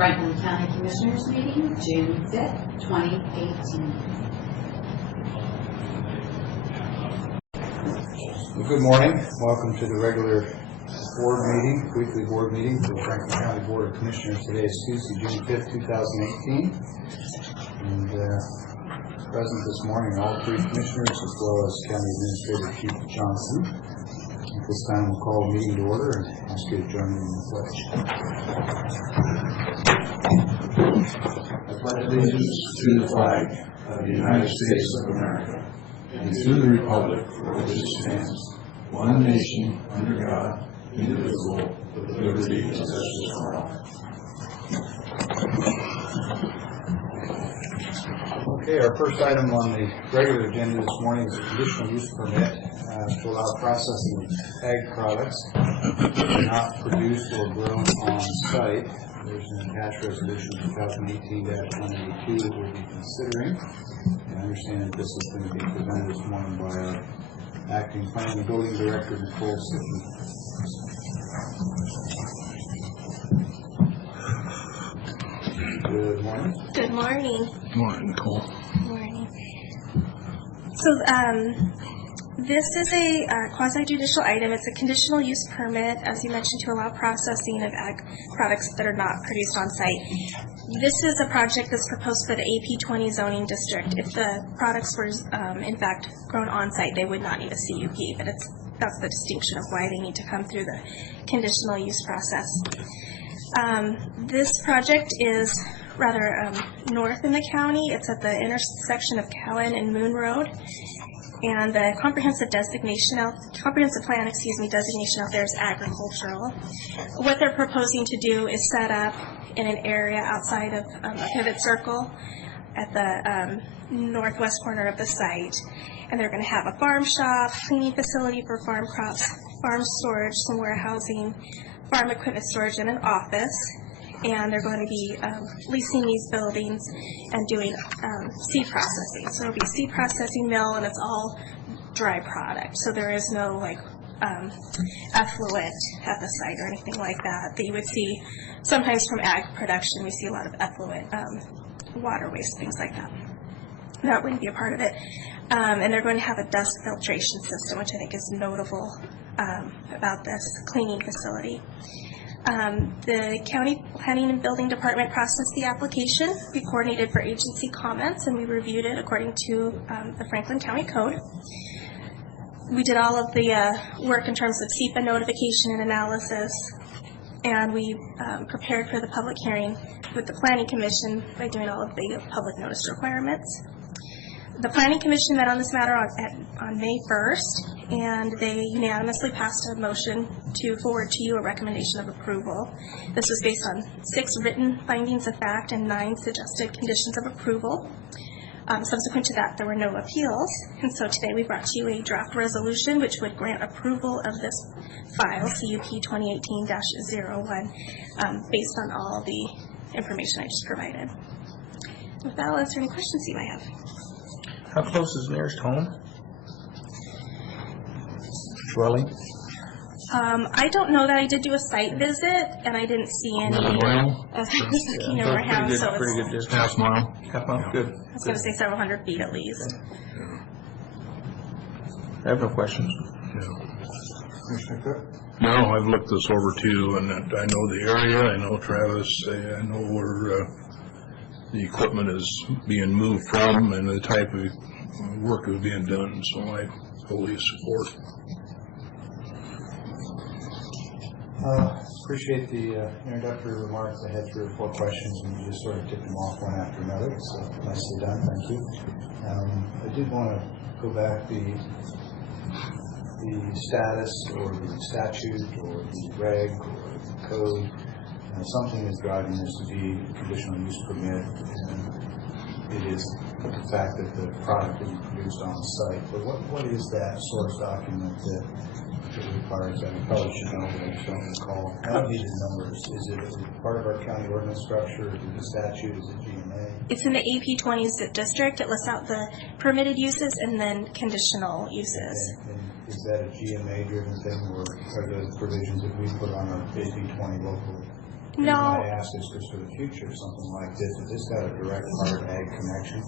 Franklin County Commissioners meeting, June 5th, 2018. Well, good morning. Welcome to the regular weekly board meeting for the Franklin County Board of Commissioners. Today is Tuesday, June 5th, 2018. And present this morning are all three commissioners as well as County Administrator Chief Johnson. At this time, we'll call the meeting to order and ask you to join me in the pledge. I pledge allegiance to the flag of the United States of America and to the republic for which it stands, one nation, under God, indivisible, with liberty and justice for all. Okay, our first item on the regular agenda this morning is a conditional use permit to allow processing of ag products not produced or grown on site. There's an attached resolution 2018-182 that we'll be considering. And I understand that this is going to be presented this morning by our acting planning and building director, Nicole Sickey. Good morning. Good morning. Good morning, Nicole. Good morning. So this is a quasi-judicial item. It's a conditional use permit, as you mentioned, to allow processing of ag products that are not produced on site. This is a project that's proposed for the AP20 zoning district. If the products were in fact grown on site, they would not need a CUP, but that's the distinction of why they need to come through the conditional use process. This project is rather north in the county. It's at the intersection of Cowan and Moon Road, and the comprehensive plan designation out there is agricultural. What they're proposing to do is set up in an area outside of a pivot circle at the northwest corner of the site, and they're going to have a farm shop, cleaning facility for farm crops, farm storage, some warehousing, farm equipment storage, and an office. And they're going to be leasing these buildings and doing seed processing. So it'll be a seed processing mill, and it's all dry product. So there is no effluent at the site or anything like that you would see sometimes from ag production. We see a lot of effluent, water waste, things like that. That wouldn't be a part of it. And they're going to have a dust filtration system, which I think is notable about this cleaning facility. The County Planning and Building Department processed the application. We coordinated for agency comments, and we reviewed it according to the Franklin County Code. We did all of the work in terms of SEPA notification and analysis, and we prepared for the public hearing with the Planning Commission by doing all of the public notice requirements. The Planning Commission met on this matter on May 1st, and they unanimously passed a motion to forward to you a recommendation of approval. This was based on 6 written findings of fact and 9 suggested conditions of approval. Subsequent to that, there were no appeals, and so today we brought to you a draft resolution which would grant approval of this file, CUP 2018-01, based on all the information I just provided. With that, I'll answer any questions you might have. How close is the nearest home? Dwelling? I don't know that. I did do a site visit, and I didn't see any. Half a mile? Pretty good distance. Half mile. Half mile? Good. I was going to say several hundred feet at least. I have no questions. Commissioner Cook? No, I've looked this over too, and I know the area. I know Travis. I know where the equipment is being moved from and the type of work is being done, so I fully support. Appreciate the introductory remarks. I had 3 or 4 questions, and you just sort of ticked them off one after another, so nicely done, thank you. I did want to go back the status or the statute or the reg or the code. Something is driving this to be a conditional use permit, and it is the fact that the product is produced on site. But what is that source document that requires that? I probably should know, but I just don't recall. I don't need the numbers. Is it part of our county ordinance structure? Is it the statute? Is it GMA? It's in the AP20 district. It lists out the permitted uses and then conditional uses. And is that a GMA driven thing, or are those provisions that we put on our AP20 locally? The No. reason I ask is because for the future, something like this, if it's got a direct hard ag connection,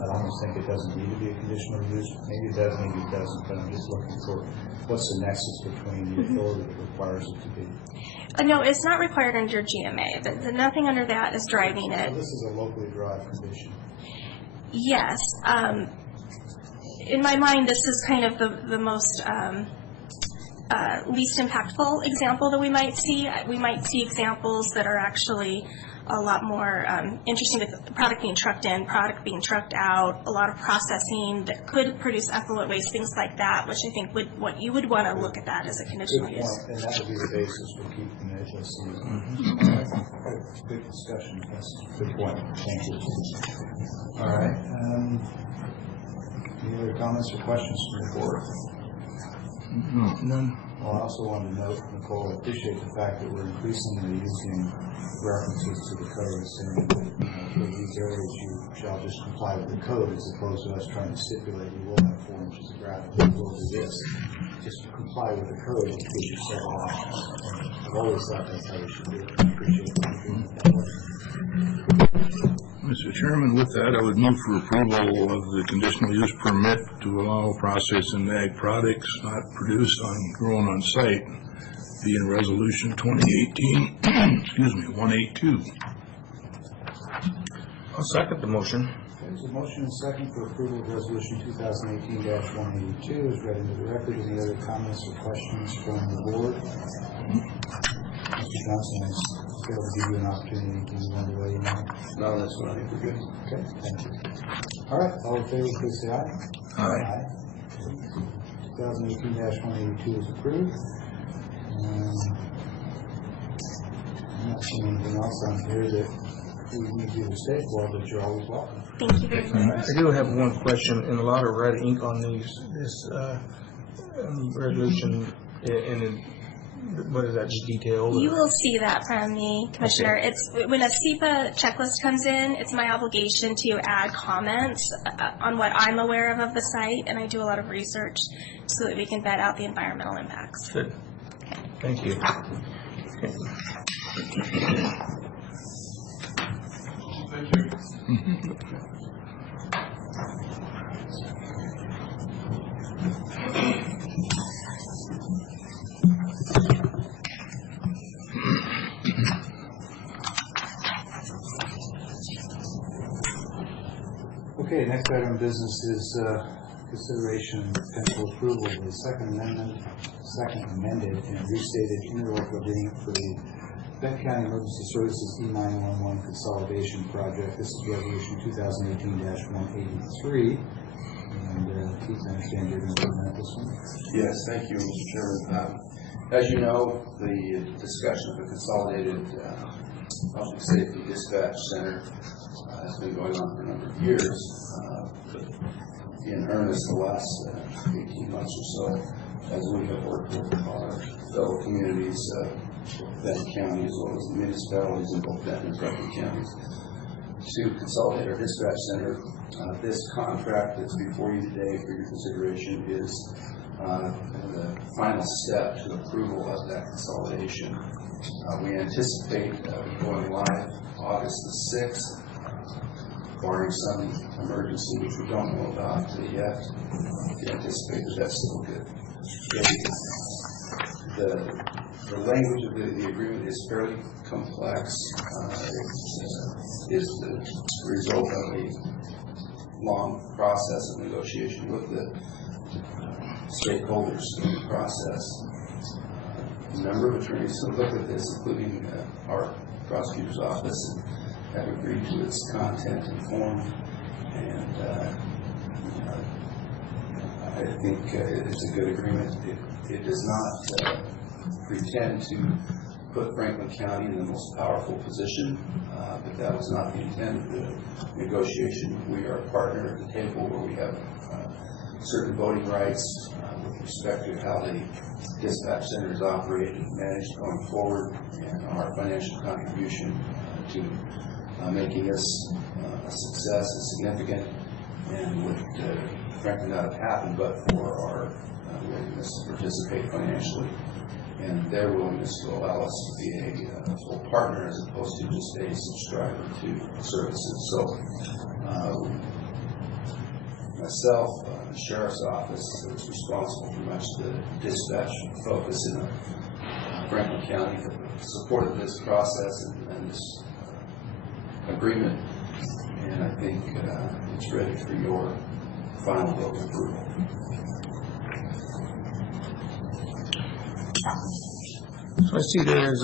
I almost think it doesn't need to be a conditional use. Maybe it does, maybe it doesn't, but I'm just looking for what's the nexus between the authority that requires it to be. No, it's not required under GMA. Nothing under that is driving So it. this is a locally derived condition. Yes. In my mind, this is kind of the most least impactful example that we might see. We might see examples that are actually a lot more interesting, with the product being trucked in, product being trucked out, a lot of processing that could produce effluent waste, things like that, which I think what you would want to look at that as a conditional Good use. point, and that would be the basis for keeping it as good discussion. That's a good point. Thank you. All right. Any other comments or questions from the board? None. Well, I also wanted to note, Nicole, I appreciate the fact that we're increasingly using references to the code, saying that for these areas you shall just comply with the code, as opposed to us trying to stipulate you will have 4 inches of gravel, you will do this. Just comply with the code and give you several options. I've always thought that's how you should do it. I appreciate you doing it that way. Mr. Chairman, with that, I would move for approval of the conditional use permit to allow processing ag products not produced on, grown on site, be in resolution 2018, 182. I'll second the motion. There's a motion and second for approval of resolution 2018-182 as read into the record. Any other comments or questions from the board? Mr. Johnson, I failed to give you an opportunity. Can you run away now? No, that's what I think we're good. Okay, thank you. All right, all in favor, please say aye. Aye. 2018-182 is approved. I'm not seeing anything else on here that we need you to stay for, but you're always welcome. Thank you very much. I do have one question, and a lot of red ink on this resolution, what is that, just detailed? You will see that from me, Commissioner. Okay. It's when a SEPA checklist comes in, it's my obligation to add comments on what I'm aware of the site, and I do a lot of research so that we can vet out the environmental impacts. Good. Thank you. Okay. Thank you. Okay, next item of business is consideration and potential approval of the second amended and restated interlocal agreement for the Benton County Emergency Services E911 Consolidation Project. This is resolution 2018-183. And Keith, I understand you're going to present this one. Yes, thank you, Mr. Chairman. As you know, the discussion of the consolidated public safety dispatch center has been going on for a number of years. In earnest, the last 18 months or so, as we have worked with our fellow communities, Benton County, as well as the municipalities in both Benton and Franklin counties, to consolidate our dispatch center. This contract that's before you today for your consideration is the final step to approval of that consolidation. We anticipate going live August the 6th, barring some emergency which we don't know about yet. We anticipate that that's still good. The language of the agreement is fairly complex. It is the result of a long process of negotiation with the stakeholders in the process. A number of attorneys have looked at this, including our prosecutor's office, and have agreed to its content and form. And I think it's a good agreement. It does not pretend to put Franklin County in the most powerful position, but that was not the intent of the negotiation. We are a partner at the table where we have certain voting rights with respect to how the dispatch center is operated and managed going forward, and our financial contribution to making this a success is significant, and would frankly not have happened but for our willingness to participate financially and their willingness to allow us to be a full partner as opposed to just a subscriber to services. So myself, the Sheriff's Office is responsible for much of the dispatch focus in Franklin County for the support of this process and this agreement, and I think it's ready for your final vote of approval. So I see there's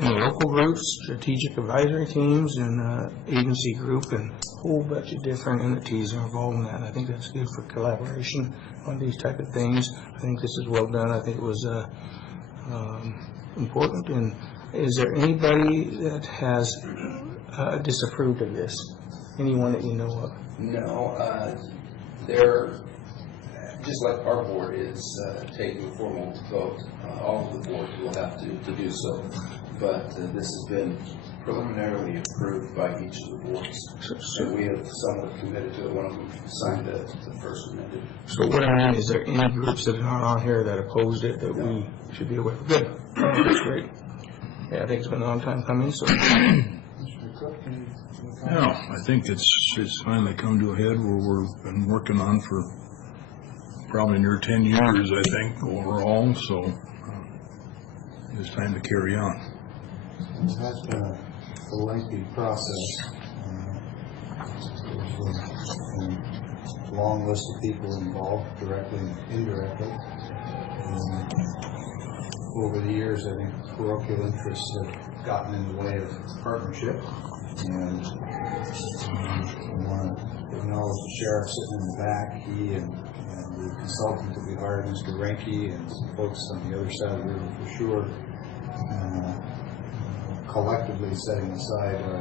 local groups, strategic advisory teams, and agency group, and a whole bunch of different entities are involved in that. And I think that's good for collaboration on these type of things. I think this is well done. I think it was important. And is there anybody that has disapproved of this? Anyone that you know of? No, they're just like our board is taking a formal vote. All of the board will have to do so, but this has been preliminarily approved by each of the boards. So we have somewhat committed to it. One of them signed the first amended. So what I mean, is there any groups that are not on here that opposed it that we should be aware of? Good. That's great. Yeah, I think it's been a long time coming, so. Yeah, I think it's finally come to a head where we've been working on for probably near 10 years, I think, overall, so it's time to carry on. It has been a lengthy process. There's a long list of people involved, directly and indirectly. Over the years, I think parochial interests have gotten in the way of partnership, and I want to acknowledge the sheriff sitting in the back. He and the consultant that we hired, Mr. Renke, and some folks on the other side of the river for sure, collectively setting aside our,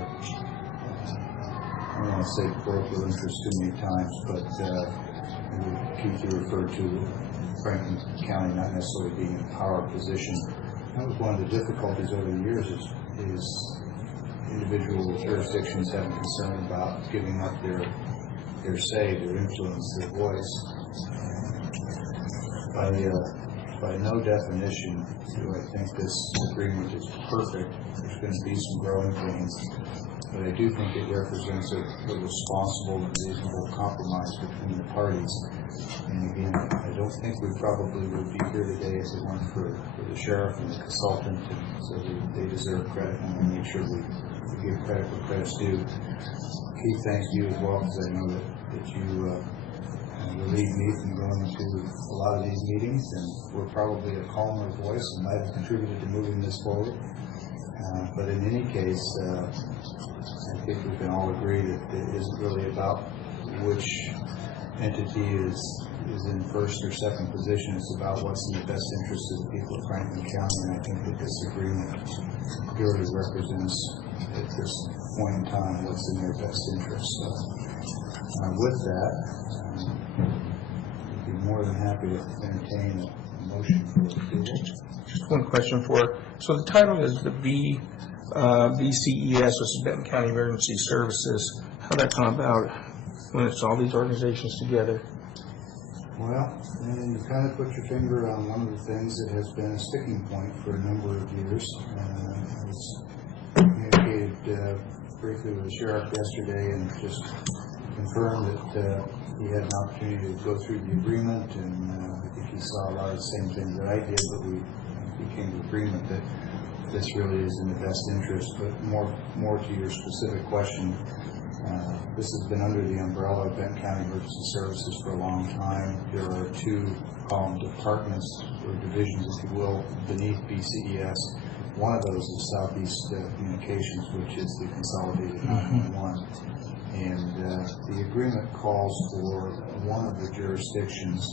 I don't want to say parochial interest too many times, but Keith referred to Franklin County not necessarily being in a power position. That was one of the difficulties over the years is individual jurisdictions having concern about giving up their say, their influence, their voice. By no definition do I think this agreement is perfect. There's going to be some growing pains, but I do think it represents a responsible and reasonable compromise between the parties. And again, I don't think we probably would be here today if it weren't for the sheriff and the consultant, and so they deserve credit, and we'll make sure we give credit where credit's due. Keith, thanks to you as well, because I know that you relieve me from going to a lot of these meetings, and we're probably a calmer voice and might have contributed to moving this forward. But in any case, I think we can all agree that it isn't really about which entity is in first or second position. It's about what's in the best interest of the people of Franklin County, and I think that this agreement purely represents, at this point in time, what's in their best interest. So with that, I'd be more than happy to entertain a motion for approval. Just one question for, so the title is the BCES, which is Benton County Emergency Services. How did that come about when it's all these organizations together? Well, you kind of put your finger on one of the things that has been a sticking point for a number of years. I was communicated briefly with the sheriff yesterday and just confirmed that he had an opportunity to go through the agreement, and I think he saw a lot of the same things that I did, but we came to agreement that this really is in the best interest. But more to your specific question, this has been under the umbrella of Benton County Emergency Services for a long time. There are two departments or divisions, if you will, beneath BCES. One of those is Southeast Communications, which is the consolidated 911. And the agreement calls for one of the jurisdictions,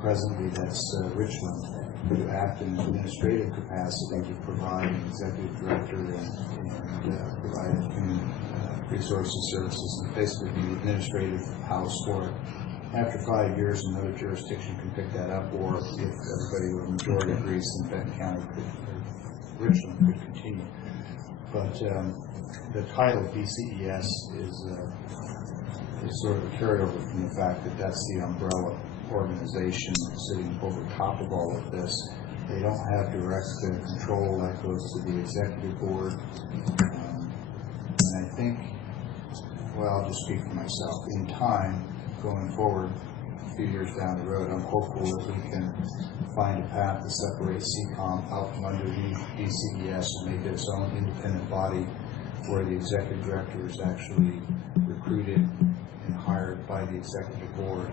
presently that's Richland, to act in an administrative capacity to provide an executive director and provide human resources services, and basically be the administrative house for it. After 5 years, another jurisdiction can pick that up, or if everybody with a majority agrees, then Benton County Richland could continue. But the title BCES is sort of a carryover from the fact that that's the umbrella organization sitting over top of all of this. They don't have direct control. That goes to the executive board. And I think, well, I'll just speak for myself. In time, going forward, a few years down the road, I'm hopeful that we can find a path to separate CCOM out from under the DCES and make it its own independent body where the executive director is actually recruited and hired by the executive board.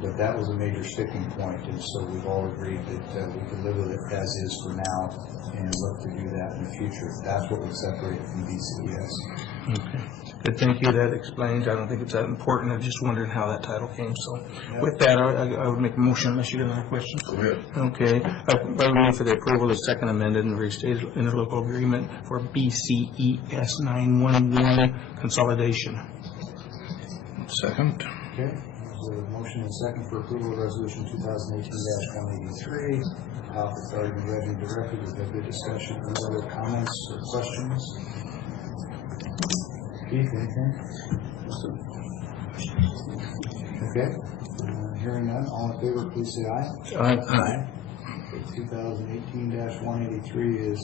But that was a major sticking point, and so we've all agreed that we can live with it as is for now and look to do that in the future. That's what would separate it from DCES. Okay. Good, thank you. That explains. I don't think it's that important. I just wondered how that title came. So with that, I would make a motion unless you have another question. Go ahead. Okay. I would move for the approval of the second amended and restated interlocal agreement for BCES 911 consolidation. Second. Okay. There's a motion and second for approval of resolution 2018-183. Health Authority and Revenue Director. We've had good discussion. Any other comments or questions? Keith, anything? Okay. Hearing none. All in favor, please say aye. Aye. 2018-183 is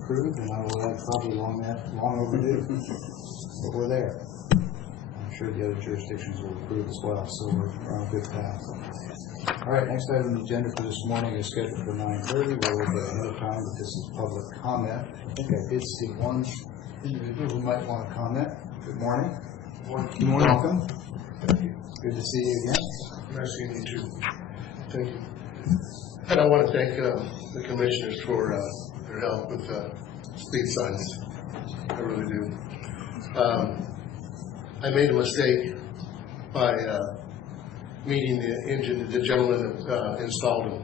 approved, and I will add probably long overdue, but we're there. I'm sure the other jurisdictions will approve as well, so we're on a good path. All right, next item on the agenda for this morning is scheduled for 9:30. We'll get ahead of time, but this is public comment. I think I did see one individual who might want to comment. Good morning. Good morning. Welcome. Good to see you again. Nice seeing you too. Thank you. And I want to thank the commissioners for their help with speed signs. I really do. I made a mistake by meeting the gentleman that installed them.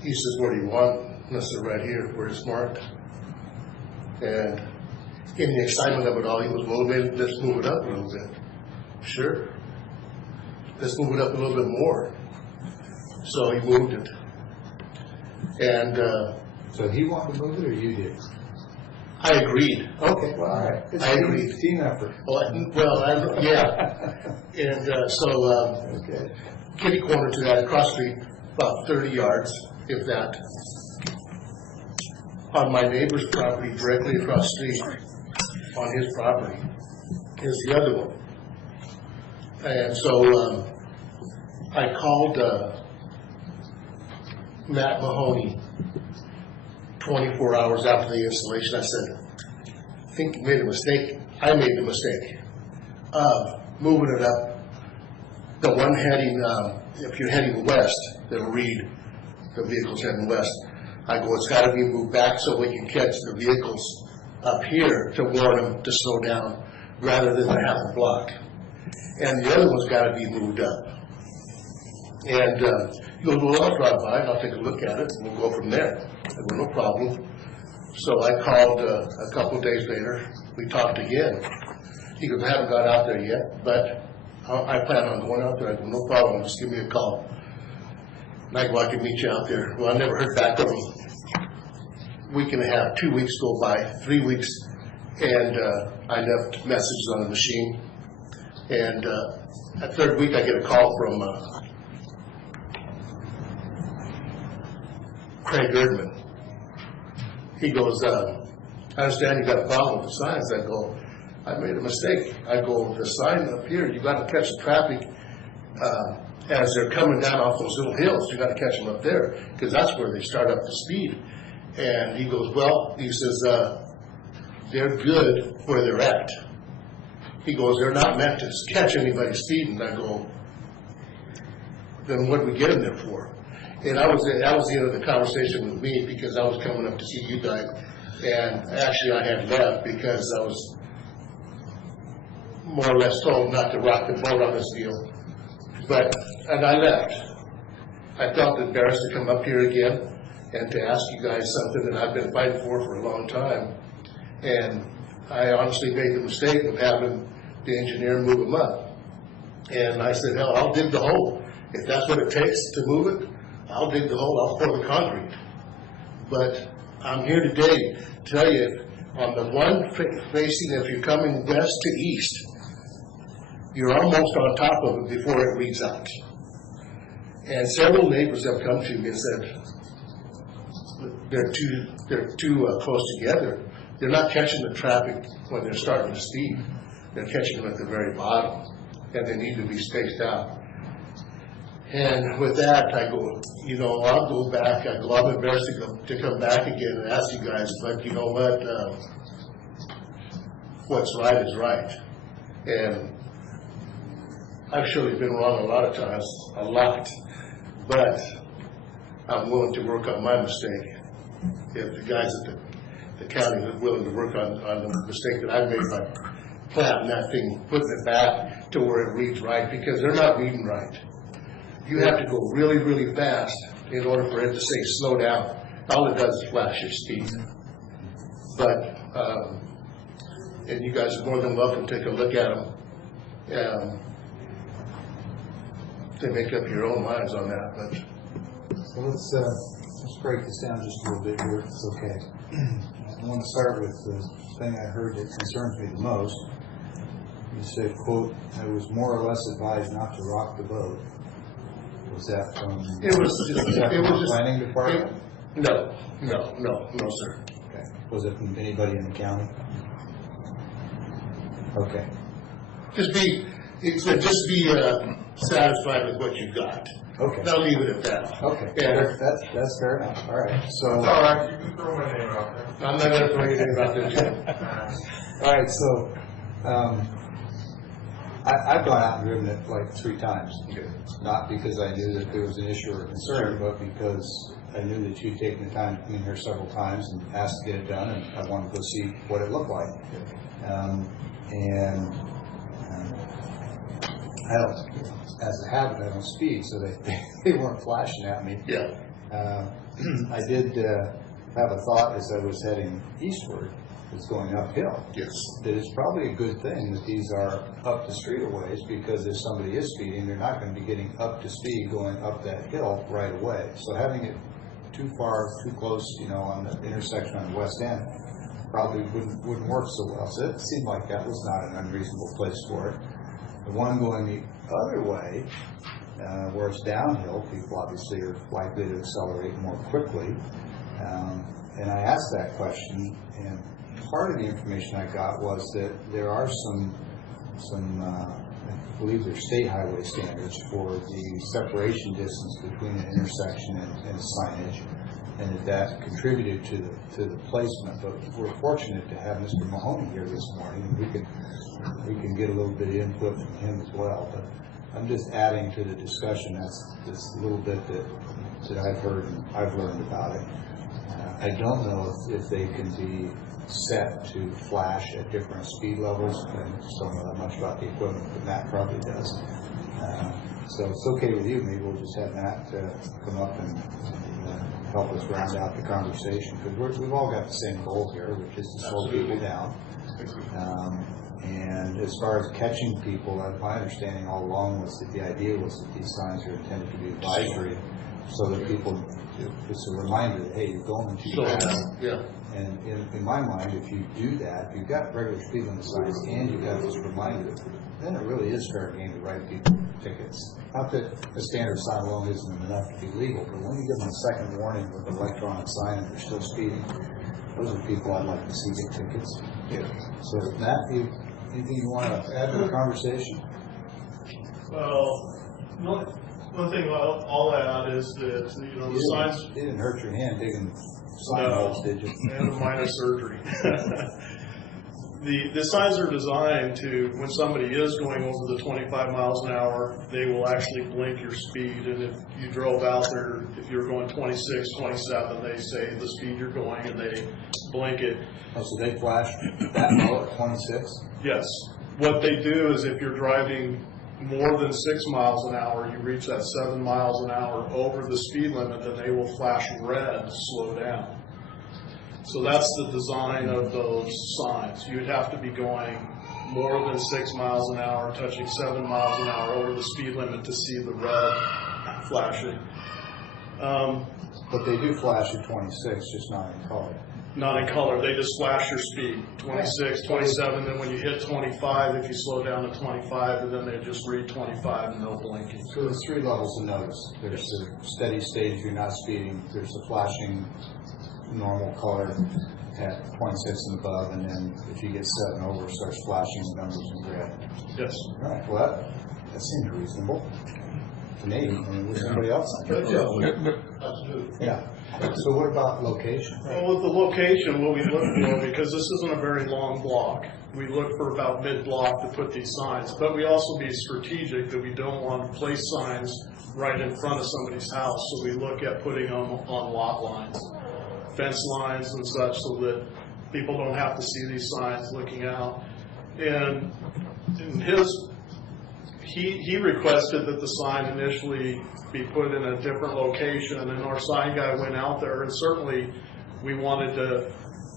He says, "Where do you want?" And I said, "Right here, where it's marked." And in the excitement of it all, he was motivated. Let's move it up a little bit. Sure. Let's move it up a little bit more. So he moved it. And So he wanted to move it, or you did? I agreed. Okay, well, all right. It's I agree. Team effort. Yeah. And Okay. kitty corner to that, across the street, about 30 yards, if that. On my neighbor's property, directly across the street, on his property, is the other one. And so I called Matt Mahoney 24 hours after the installation. I said, "I think you made a mistake." I made the mistake of moving it up. The one heading, if you're heading west, they'll read the vehicles heading west. I go, "It's got to be moved back so we can catch the vehicles up here to warn them to slow down rather than half a block. And the other one's got to be moved up." And he goes, "Well, I'll drive by and I'll take a look at it and we'll go from there." I go, "No problem." So I called a couple of days later. We talked again. He goes, "I haven't got out there yet, but I plan on going out there." I go, "No problem, just give me a call." And I go, "I can meet you out there." Well, I never heard back from him. Week and a half, 2 weeks go by, 3 weeks, and I left messages on the machine. And that third week, I get a call from Craig Erdman. He goes, "I understand you got a problem with the signs." I go, "I made a mistake." I go, "The sign up here, you got to catch the traffic as they're coming down off those little hills. You got to catch them up there because that's where they start up the speed." And he goes, "Well," he says, "they're good where they're at." He goes, "They're not meant to catch anybody speeding." I go, "Then what do we get them there for?" And that was the end of the conversation with me because I was coming up to see you guys. And actually I had left because I was more or less told not to rock the boat on this deal. And I left. I felt embarrassed to come up here again and to ask you guys something that I've been fighting for a long time. And I honestly made the mistake of having the engineer move them up. And I said, "Hell, I'll dig the hole. If that's what it takes to move it, I'll dig the hole, I'll pour the concrete." But I'm here today to tell you, on the one facing, if you're coming west to east, you're almost on top of it before it reads out. And several neighbors have come to me and said, they're too close together. They're not catching the traffic when they're starting to speed. They're catching them at the very bottom, and they need to be spaced out. And with that, I go, I'll go back. I'm embarrassed to come back again and ask you guys, but you know what? What's right is right. And I've surely been wrong a lot of times, a lot. But I'm willing to work on my mistake. If the guys at the county are willing to work on the mistake that I made by planting that thing, putting it back to where it reads right, because they're not reading right. You have to go really, really fast in order for it to say slow down. All it does is flash your speed. But, and you guys are more than welcome to take a look at them. To make up your own minds on that, but. So let's break this down just a little bit here, if it's okay. I want to start with the thing I heard that concerns me the most. You said, quote, "I was more or less advised not to rock the boat." Was that from? It was just planning department? No, sir. Okay. Was it from anybody in the county? Okay. Just be satisfied with what you got. Okay. I'll leave it at that. Okay. Yeah. That's fair enough. All right. So. All right, you can throw my name out there. I'm not going to throw anything about this yet. All right. So, I've gone out and driven it like 3 times. Okay. Not because I knew that there was an issue or concern, but because I knew that you'd taken the time to come in here several times and asked to get it done, and I wanted to go see what it looked like. I don't, as a habit, I don't speed, so they weren't flashing at me. Yeah. I did have a thought as I was heading eastward, it's going uphill. Yes. That it's probably a good thing that these are up the street a ways, because if somebody is speeding, they're not going to be getting up to speed going up that hill right away. So having it too close, on the intersection on the west end, probably wouldn't work so well. So it seemed like that was not an unreasonable place for it. The one going the other way, where it's downhill, people obviously are likely to accelerate more quickly. And I asked that question, and part of the information I got was that there are some I believe there's state highway standards for the separation distance between an intersection and signage, and that contributed to the placement. But we're fortunate to have Mr. Mahoney here this morning, and we can get a little bit of input from him as well. But I'm just adding to the discussion. That's a little bit that I've heard and I've learned about it. I don't know if they can be set to flash at different speed levels. I don't know that much about the equipment, but Matt probably does. So if it's okay with you, maybe we'll just have Matt come up and help us round out the conversation, because we've all got the same goal here, which is to slow people down. And as far as catching people, my understanding all along was that the idea was that these signs are intended to be advisory, so that people, it's a reminder that, hey, you're going too fast. Yeah. And in my mind, if you do that, you've got regular speed limit signs and you've got this reminder, then it really is fair game to write people tickets. Not that the standard sign alone isn't enough to be legal, but when you give them a second warning with an electronic sign and they're still speeding, those are people I'd like to see get tickets. Yeah. So Matt, anything you want to add to the conversation? Well, one thing I'll add is that, the signs. You didn't hurt your hand digging sign holes, did you? And a minor surgery. The signs are designed to, when somebody is going over the 25 miles an hour, they will actually blink your speed. And if you drove out there, if you're going 26, 27, they say the speed you're going and they blink it. Oh, so they flash that low at 26? Yes. What they do is if you're driving more than 6 miles an hour, you reach that 7 miles an hour over the speed limit, then they will flash red to slow down. So that's the design of those signs. You'd have to be going more than 6 miles an hour, touching 7 miles an hour over the speed limit to see the red flashing. But they do flash at 26, just not in color. not in color. They just flash your speed, 26, 27, then when you hit 25, if you slow down to 25, and then they just read 25 and no blinking. So there's 3 levels of notice. There's the steady state if you're not speeding. There's the flashing normal color at 26 and above, and then if you get 7 over, it starts flashing the numbers in red. Yes. All right, well, that seems reasonable to me. I mean, would somebody else? Yeah. So what about location? Well, with the location, what we look for, because this isn't a very long block, we look for about mid-block to put these signs. But we also be strategic that we don't want to place signs right in front of somebody's house. So we look at putting them on lot lines, fence lines and such, so that people don't have to see these signs looking out. And in he requested that the sign initially be put in a different location, and our sign guy went out there, and certainly we wanted to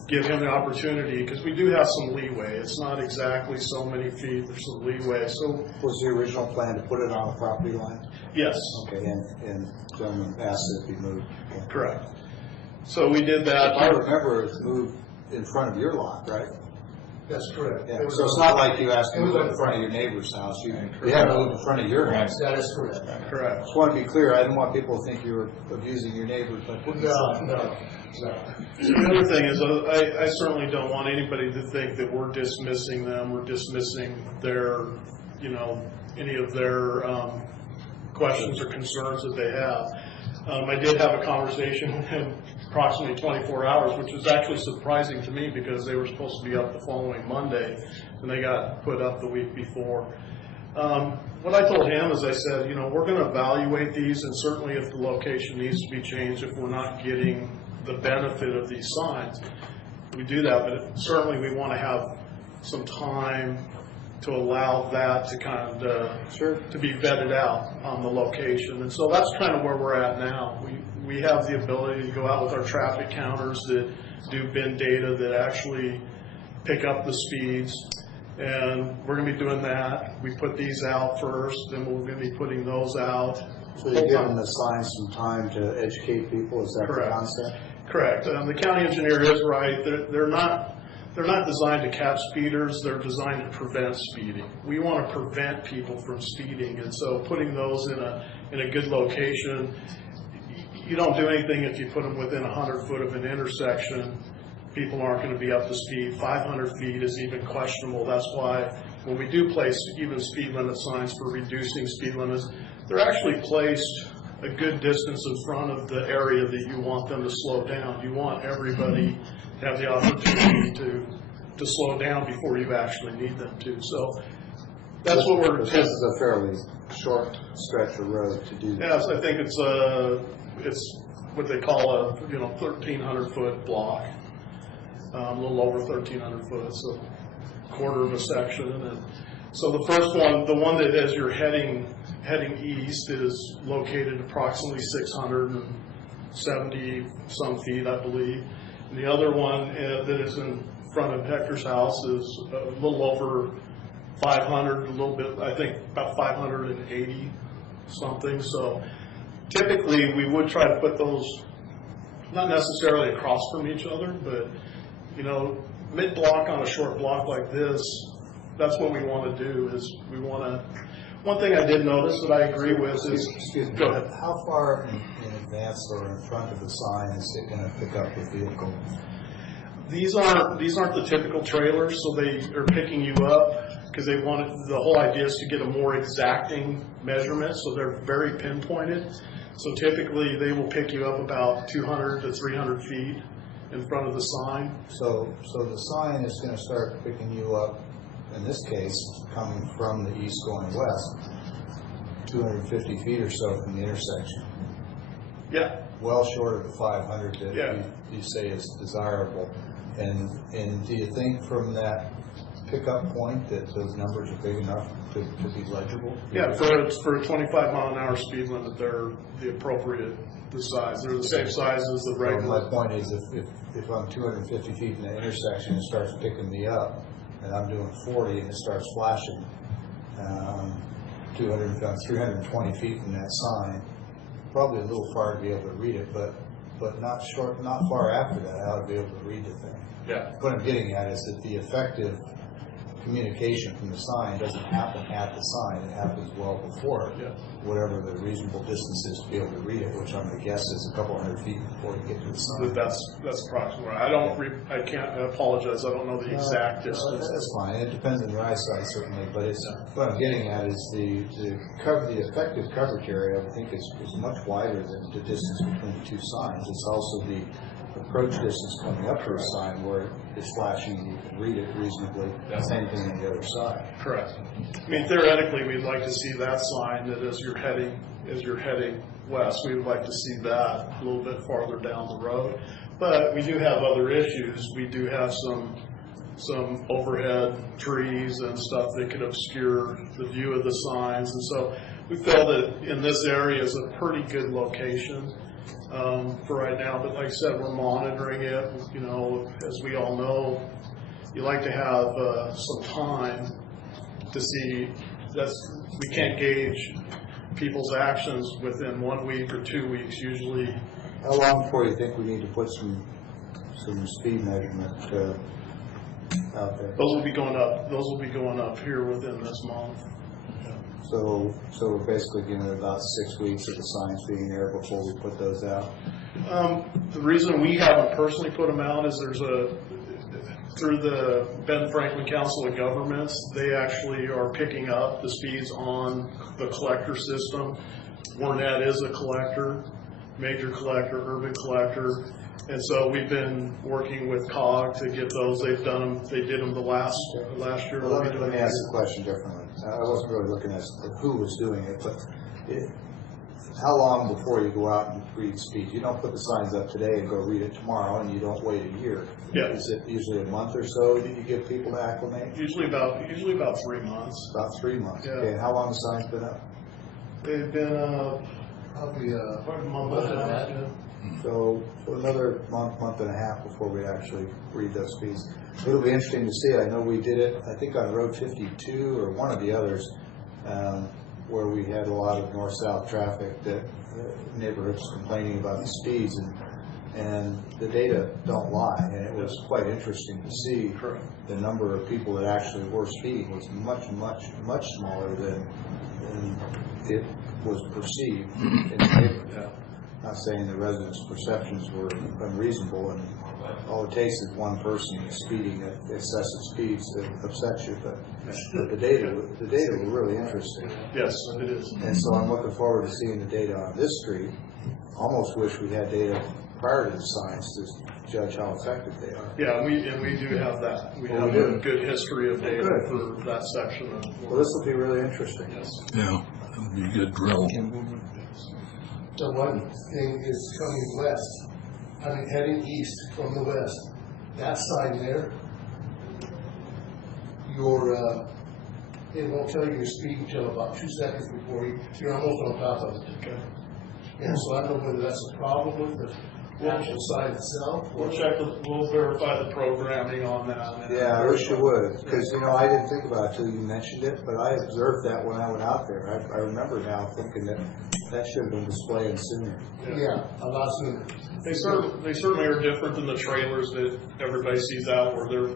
give him the opportunity, because we do have some leeway. It's not exactly so many feet, there's some leeway. So Was the original plan to put it on the property line? yes, Okay, and gentleman asked it be moved. Okay. correct. So we did that. If I remember, it's moved in front of your lot, right? That's correct. Yeah, so it's not like you asked to move it in front of your neighbor's house. You have to move in front of your house. That is correct. Correct. Just want to be clear, I didn't want people to think you were abusing your neighbors by putting this on. No. The other thing is, I certainly don't want anybody to think that we're dismissing them, we're dismissing their, any of their questions or concerns that they have. I did have a conversation with him approximately 24 hours, which was actually surprising to me because they were supposed to be up the following Monday, and they got put up the week before. What I told him is I said, we're going to evaluate these, and certainly if the location needs to be changed, if we're not getting the benefit of these signs, we do that, but certainly we want to have some time to allow that to kind of to be vetted out on the location. And so that's kind of where we're at now. We have the ability to go out with our traffic counters that do bin data that actually pick up the speeds, and we're going to be doing that. We put these out first, then we're going to be putting those out. So you're giving the signs some time to educate people, is that the Correct. concept? Correct. The county engineer is right. They're not designed to catch speeders. They're designed to prevent speeding. We want to prevent people from speeding, and so putting those in a good location. You don't do anything if you put them within 100 foot of an intersection. People aren't going to be up to speed. 500 feet is even questionable. That's why when we do place even speed limit signs for reducing speed limits, they're actually placed a good distance in front of the area that you want them to slow down. You want everybody to have the opportunity to slow down before you actually need them to. So that's what we're. This is a fairly short stretch of road to do that. Yes, I think it's what they call a 1,300 foot block, a little over 1,300 foot, so quarter of a section. And so the first one, the one that as you're heading east, is located approximately 670 some feet, I believe. And the other one that is in front of Hector's house is a little over 500, a little bit, I think about 580 something. So typically we would try to put those not necessarily across from each other, but mid-block on a short block like this, that's what we want to do. Is we want to. One thing I did notice that I agree with is. Excuse me. Go ahead. How far in advance or in front of the sign is it going to pick up the vehicle? These aren't the typical trailers, so they are picking you up because they want it. The whole idea is to get a more exacting measurement, so they're very pinpointed. So typically they will pick you up about 200 to 300 feet in front of the sign. So the sign is going to start picking you up, in this case, coming from the east going west, 250 feet or so from the intersection. Yeah. Well short of the 500 that Yeah. you say is desirable. And do you think from that pickup point that those numbers are big enough to be legible? Yeah, for a 25 mile an hour speed limit, they're the appropriate size. They're the same size as the Well, regular. my point is if I'm 250 feet in the intersection and it starts picking me up, and I'm doing 40 and it starts flashing, 320 feet from that sign, probably a little far to be able to read it, but but not far after that, I ought to be able to read the thing. Yeah. What I'm getting at is that the effective communication from the sign doesn't happen at the sign, it happens well before it. Yeah. Whatever the reasonable distance is to be able to read it, which I'm going to guess is a couple hundred feet before you get to the sign. That's approximately. I can't, I apologize, I don't know the exact distance. That's fine, it depends on your eyesight certainly, but it's, what I'm getting at is the effective coverage area, I think is much wider than the distance between the two signs. It's also the approach distance coming up to a sign where it's flashing and you can read it reasonably. Same thing on the other side. Correct. I mean, theoretically, we'd like to see that sign that as you're heading west, we would like to see that a little bit farther down the road. But we do have other issues. We do have some overhead trees and stuff that could obscure the view of the signs. And so we feel that in this area is a pretty good location for right now. But like I said, we're monitoring it. You know, as we all know, you like to have some time to see. We can't gauge people's actions within 1 week or 2 weeks. Usually, How long before you think we need to put some speed measurement out there? those will be going up. Those will be going up here within this month. So we're basically giving it about 6 weeks of the signs being there before we put those out. The reason we haven't personally put them out is through the Ben Franklin Council of Governments, they actually are picking up the speeds on the collector system. Warnet is a collector, major collector, urban collector. And so we've been working with COG to get those. They did them the last year. Well, let me ask the question differently. I wasn't really looking at who was doing it, but how long before you go out and read speeds? You don't put the signs up today and go read it tomorrow, and you don't wait a year. Yeah. Is it usually a month or so that you give people to acclimate? Usually about 3 months. About 3 months. Yeah. Okay, and how long the signs been up? They've been probably a month and a half. So another month and a half before we actually read those speeds. It'll be interesting to see. I know we did it, I think on Road 52 or one of the others, where we had a lot of north-south traffic that neighborhoods complaining about the speeds, and the data don't lie. And it was quite interesting to see the number of people that actually were speeding was much smaller than it was perceived in the neighborhood. Not saying the residents' perceptions were unreasonable, and all it takes is one person speeding at excessive speeds that upsets you. But the data were really interesting. Yes, it is. And so I'm looking forward to seeing the data on this street. Almost wish we had data prior to the signs to judge how effective they are. Yeah, and we do have that. We have a good history of data for that section of. Well, this will be really interesting. Yes. Yeah, that'd be a good drill. The one thing is coming west, heading east from the west. That sign there, it won't tell you your speed until about 2 seconds before you're almost on top of it. Okay. And so I don't know whether that's a problem with the actual sign itself. We'll verify the programming on that. Yeah, I wish you would, because, I didn't think about it until you mentioned it, but I observed that when I went out there. I remember now thinking that should have been displayed sooner. Yeah, a lot sooner. They certainly are different than the trailers that everybody sees out where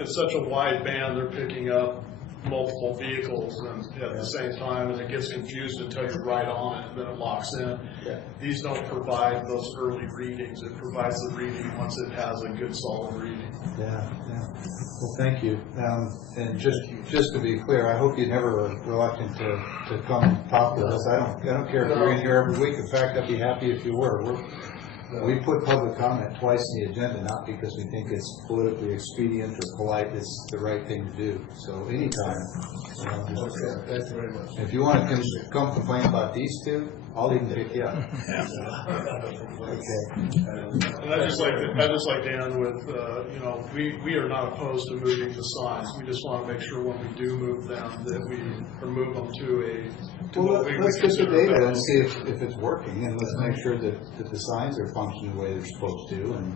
it's such a wide band, they're picking up multiple vehicles and at the same time, and it gets confused until you're right on it, then it locks in. Yeah. These don't provide those early readings. It provides the reading once it has a good solid reading. Yeah. Well, thank you. And just to be clear, I hope you never were reluctant to come and talk to us. I don't care if you're in here every week. In fact, I'd be happy if you were. We put public comment twice in the agenda, not because we think it's politically expedient or polite. It's the right thing to do. So anytime. Okay, thanks very much. If you want to come complain about these two, I'll even pick you up. Okay. And I just like Dan with, we are not opposed to moving the signs. We just want to make sure when we do move them that we move them to Well, what we let's get the consider data better. and see if it's working, and let's make sure that the signs are functioning the way they're supposed to, and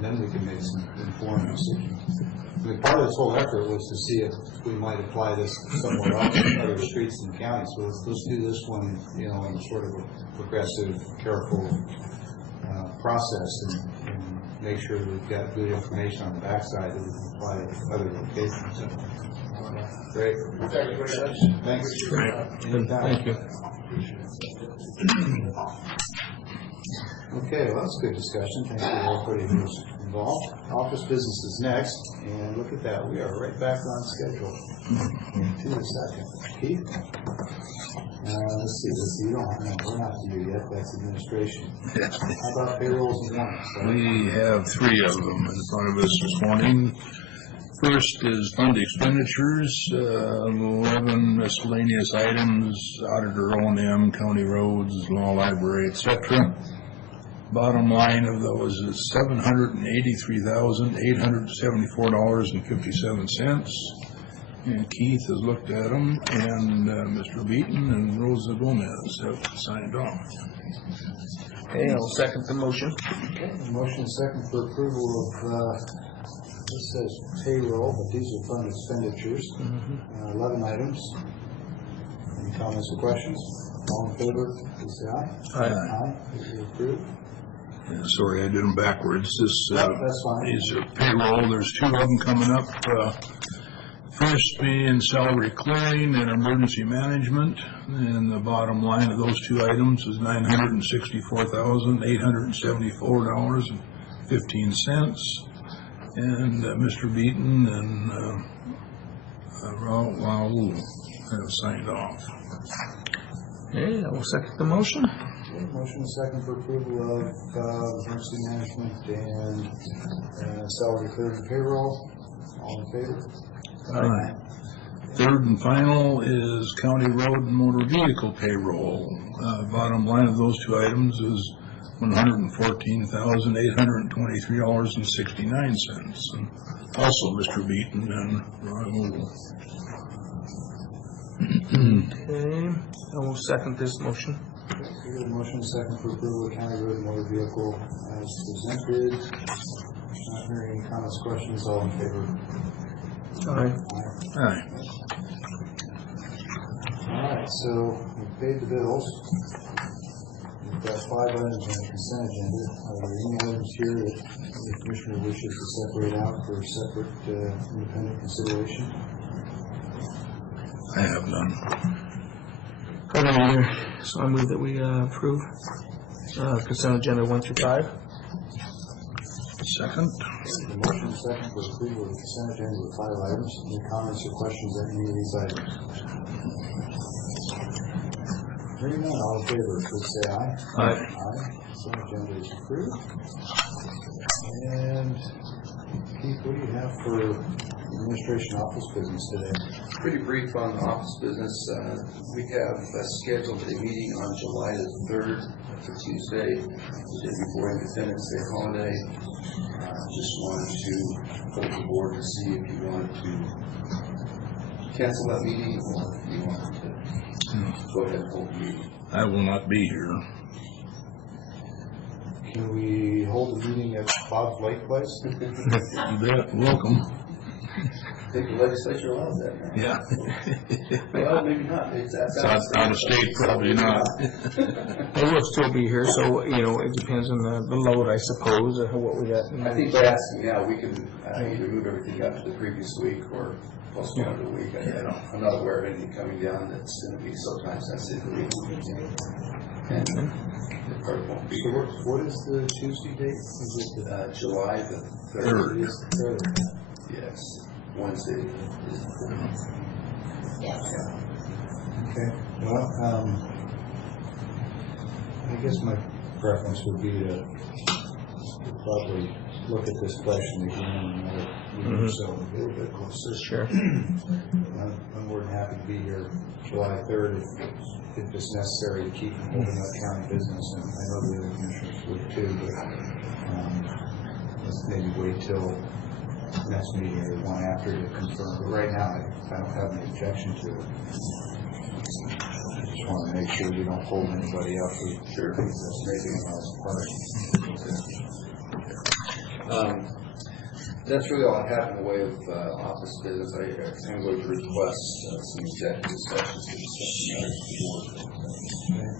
then we can make some informed decisions. I mean, part of this whole effort was to see if we might apply this somewhere else in other streets in the county. So let's do this one, in sort of a progressive, careful process and make sure that we've got good information on the backside that we can apply to other locations. Great. Thank you very much. Thanks. Thank you. Okay, well, that's good discussion. Thanks to everybody who's involved. Office business is next, and look at that, we are right back on schedule. To the second. Keith? Let's see, you don't, no, we're not to you yet, that's administration. How about payrolls and warrants? We have 3 of them in front of us this morning. First is fund expenditures, 11 miscellaneous items, auditor O&M, county roads, law library, etc. Bottom line of those is $783,874.57. And Keith has looked at them, and Mr. Beaton and Rosa Gomez have signed off. Okay, I'll second the motion. Okay, motion and second for approval of, this says payroll, but these are fund expenditures. 11 items. Any comments or questions? All in favor, please say aye. Aye. Aye, these are approved. Yeah, sorry, I did them backwards. That's fine. These are payroll. There's 2 of them coming up. First being salary clearing and emergency management, and the bottom line of those 2 items is $964,874.15. And Mr. Beaton and Raul have signed off. Okay, I will second the motion. Okay, motion and second for approval of emergency management and salary clearing and payroll. All in favor? Aye. Third and final is county road and motor vehicle payroll. Bottom line of those 2 items is $114,823.69. And also Mr. Beaton and Raul. Okay, I will second this motion. Okay, we have a motion and second for approval of county road and motor vehicle as presented. Not hearing any comments, questions, all in favor? Aye. Aye. All right, so we've paid the bills. We've got 5 items on the consent agenda. Are there any items here that the commissioner wishes to separate out for separate independent consideration? I have none. I don't either, so I move that we approve consent agenda 1 through 5. Second. The motion is second for approval of the consent agenda with 5 items. Any comments or questions on any of these items? Hearing none, all in favor, please say aye. Aye. Aye. Consent agenda is approved. And Keith, what do you have for administration office business today? Pretty brief on office business. We have scheduled a meeting on July the 3rd, for Tuesday, the day before Independence Day holiday. Just wanted to put the board to see if you wanted to cancel that meeting or if you wanted to go ahead and hold the meeting. I will not be here. Can we hold the meeting at Bob's Lake Place? You bet. Welcome. I think the legislature allows that now. Yeah. Well, maybe not. It's Out of state, probably not. They will still be here, so, it depends on the load, I suppose, or what we got. I think by asking now, we can either move everything up to the previous week or postpone it a week. I'm not aware of anything coming down that's going to be so time sensitive. And the clerk won't be So here. what is the Tuesday date? Is it July the 3rd. Third. Yes. Wednesday is the 4th. Okay, well, I guess my preference would be to probably look at this question again in another week or so, a little bit closer. Sure. I'm more than happy to be here July 3rd if it's necessary to keep holding up county business, and I know the other commissioners would too, but let's maybe wait till next meeting or the one after to confirm. But right now, I don't have any objection to it. I just want to make sure we don't hold anybody up who sure thinks that's making us part. That's really all I have in the way of office business. I'm going to request some executive sessions to discuss the matters before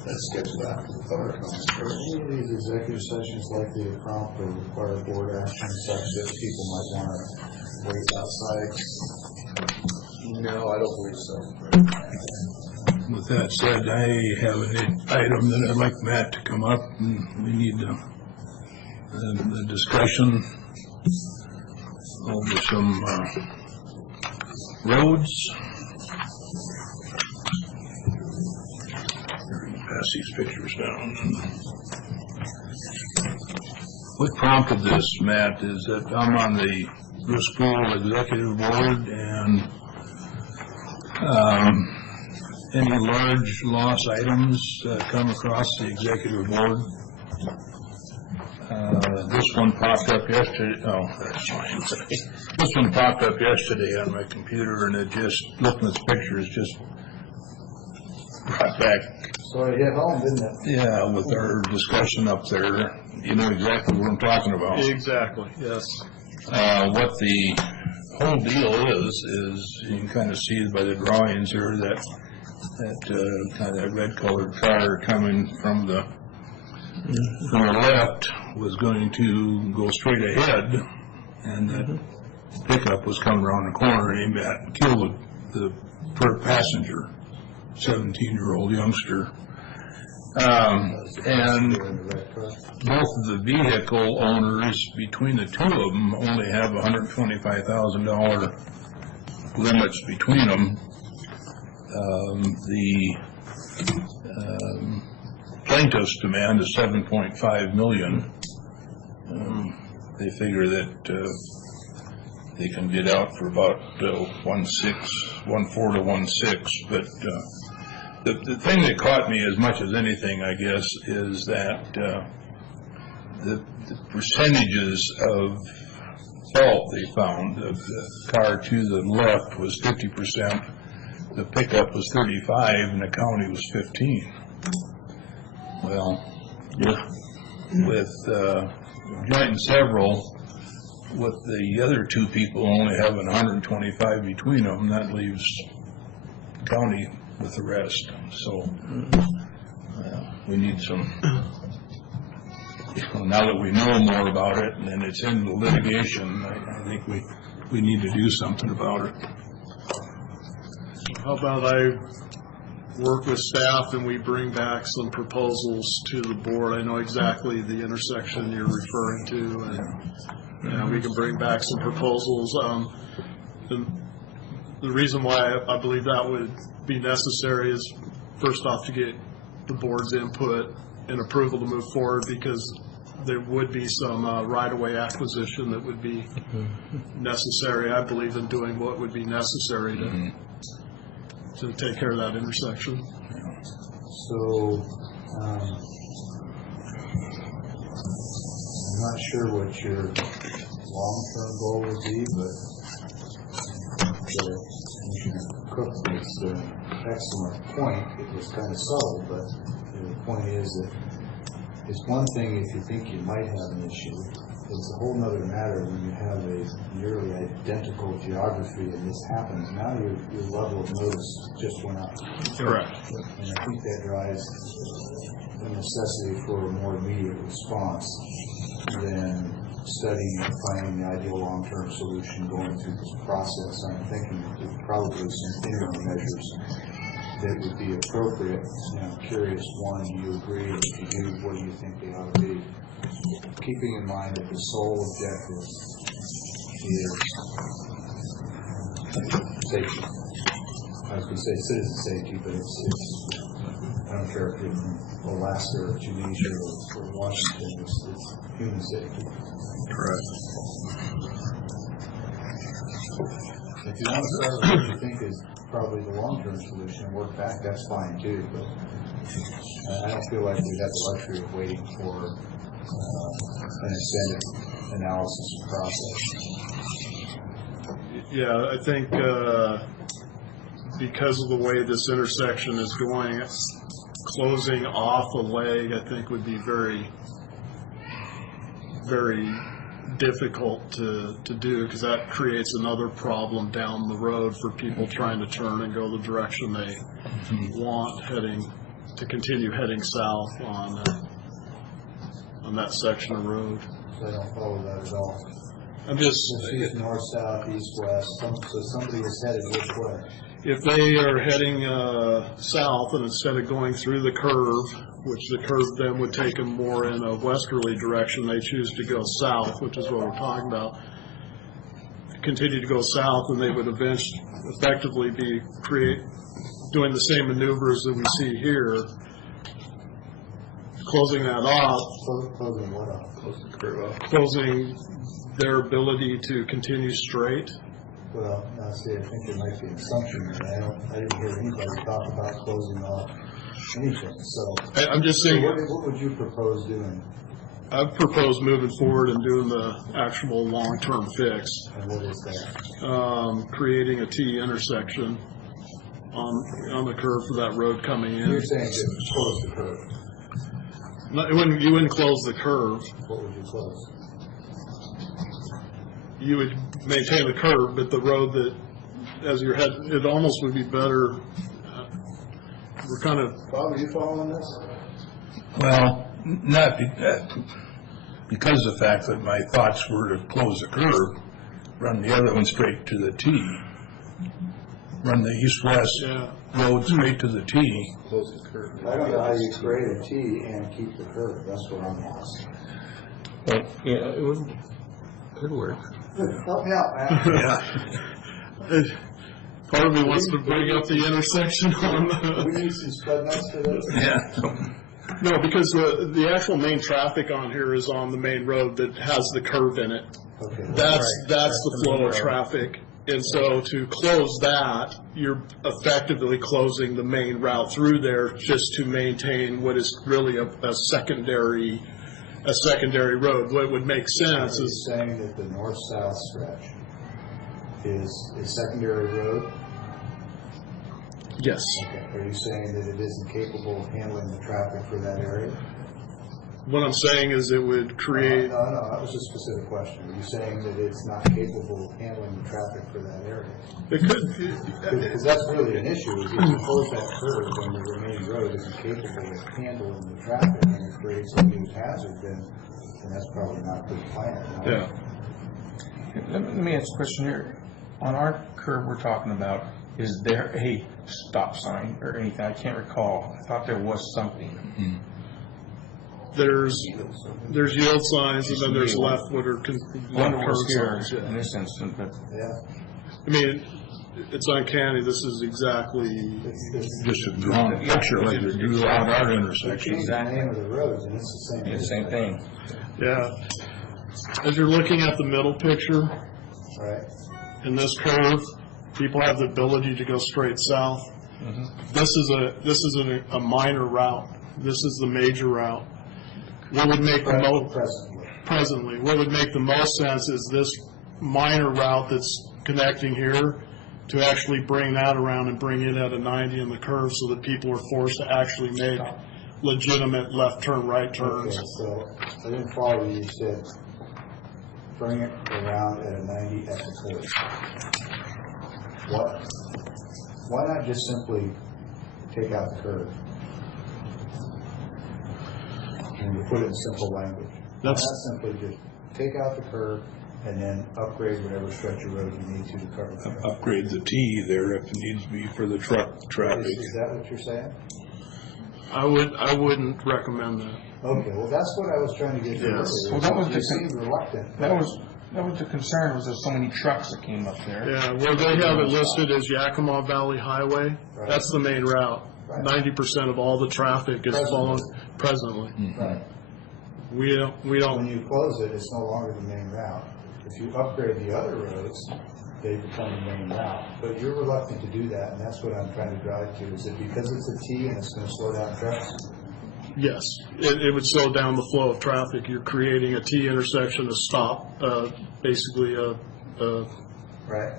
Let's get back to the fire comments. Are any of these executive sessions likely to prompt or require board action such that people might want to wait outside? No, I don't believe so. With that said, I have an item that I'd like Matt to come up, and we need the discussion over some roads. Pass these pictures down. What prompted this, Matt, is that I'm on the school executive board, and any large loss items come across the executive board. This one popped up yesterday. Oh, that's fine. This one popped up yesterday on my computer, and it just, looking at the pictures, just brought back. So it hit home, didn't it? Yeah, with our discussion up there, you know exactly what I'm talking about. Exactly, yes. What the whole deal is you can kind of see it by the drawings here that kind of red-colored car coming from the left was going to go straight ahead, and that pickup was coming around the corner and killed the passenger, 17-year-old youngster. And both of the vehicle owners, between the two of them, only have $125,000 limits between them. The plaintiff's demand is $7.5 million. They figure that they can get out for about 1.4 to 1.6, but the thing that caught me as much as anything, I guess, is that the percentages of fault they found of the car to the left was 50%, the pickup was 35%, and the county was 15%. Well, with joint and several, with the other two people only having 125 between them, that leaves the county with the rest. So we need some, now that we know more about it and it's in the litigation, I think we need to do something about it. How about I work with staff and we bring back some proposals to the board? I know exactly the intersection you're referring to, and we can bring back some proposals. The reason why I believe that would be necessary is, first off, to get the board's input and approval to move forward, because there would be some right-of-way acquisition that would be necessary. I believe in doing what would be necessary to take care of that intersection. So, I'm not sure what your long-term goal would be, but Commissioner Cook makes an excellent point. It was kind of subtle, but the point is that it's one thing if you think you might have an issue. It's a whole nother matter when you have a nearly identical geography and this happens. Now your level of notice just went up. Correct. And I think that drives the necessity for a more immediate response than studying and finding the ideal long-term solution going through this process. I'm thinking there's probably some interim measures that would be appropriate. And I'm curious, one, do you agree? If you do, what do you think they ought to be? Keeping in mind that the sole objective is safety. I was going to say citizen safety, but it's I don't care if you're from Alaska or Tunisia or Washington, it's human safety. Correct. If you want to start with what you think is probably the long-term solution and work back, that's fine too, but I don't feel like we have the luxury of waiting for an extended analysis process. Yeah, I think because of the way this intersection is going, closing off a leg, I think, would be very, very difficult to do, because that creates another problem down the road for people trying to turn and go the direction they want, heading to continue heading south on that section of road. So I don't follow that at all. I'm just, It's north, south, east, west, so somebody is headed which way? if they are heading south and instead of going through the curve, which the curve then would take them more in a westerly direction, they choose to go south, which is what we're talking about, continue to go south, and they would eventually effectively be doing the same maneuvers that we see here, closing that off, Closing what off? closing their ability to continue straight. Well, now see, I think there might be an assumption there. I didn't hear anybody talk about closing off anything, so. I'm just So saying, what would you propose doing, I've proposed moving forward and doing the actual long-term fix, and what is that? creating a T intersection on the curve for that road coming in. You're saying to close the curve. You wouldn't close the curve. What would you close? You would maintain the curve, but the road that, as you're heading, it almost would be better. We're kind of, Bob, are you following this? Well, not because of the fact that my thoughts were to close the curve, run the other one straight to the T, run the east-west yeah. road straight to the T. Close the curve. I don't know how you create a T and keep the curve, that's what I'm asking. Well, yeah, could work. Help me out, man. Part of me wants to bring up the intersection on We need some spread nuts for this. Yeah. no, because the actual main traffic on here is on the main road that has the curve in it. Okay. That's the flow of traffic. And so to close that, you're effectively closing the main route through there just to maintain what is really a secondary road. What would make sense Are you is, saying that the north-south stretch is a secondary road? yes. Okay. Are you saying that it isn't capable of handling the traffic for that area? What I'm saying is it would create, No, that was a specific question. Are you saying that it's not capable of handling the traffic for that area? it could, Because that's really an issue, is if you close that curve and the remaining road isn't capable of handling the traffic and it creates a huge hazard, then that's probably not a good plan. No? yeah. Let me ask a question here. On our curve we're talking about, is there a stop sign or anything? I can't recall. I thought there was something. There's yield signs, and then there's left what are One curve was here signs. Yeah. in this instance, but Yeah. I mean, it's uncanny. This is exactly, It's Just a drawn picture like they do on our intersection. changed the name of the roads, and it's the same. it's the same thing. yeah. As you're looking at the middle picture, Right. in this curve, people have the ability to go straight south. This is a minor route. This is the major route. What would make the most Presently. what would make the most sense is this minor route that's connecting here to actually bring that around and bring it at a 90 in the curve so that people are forced to actually make legitimate left turn, right turns. Okay, so I didn't follow you. You said bring it around at a 90 at the curve. What? Why not just simply take out the curve? And you put it in simple language. Why not simply just take out the curve and then upgrade whatever stretch of road you need to cover the curve? Upgrade the T there if it needs to be for the truck traffic. Is that what you're saying? I wouldn't recommend that. Okay, well, that's what I was trying to get to. Yes. earlier. Well, that was You the seemed reluctant. That was the concern, was there's so many trucks that came up there. Yeah, where they have it listed as Yakima Valley Highway, Right. that's the main route. Right. 90% of all the traffic is following presently. Right. We When don't, you close it, it's no longer the main route. If you upgrade the other roads, they become the main route. But you're reluctant to do that, and that's what I'm trying to drive to. Is it because it's a T and it's going to slow down trucks? yes, it would slow down the flow of traffic. You're creating a T intersection to stop, basically Right.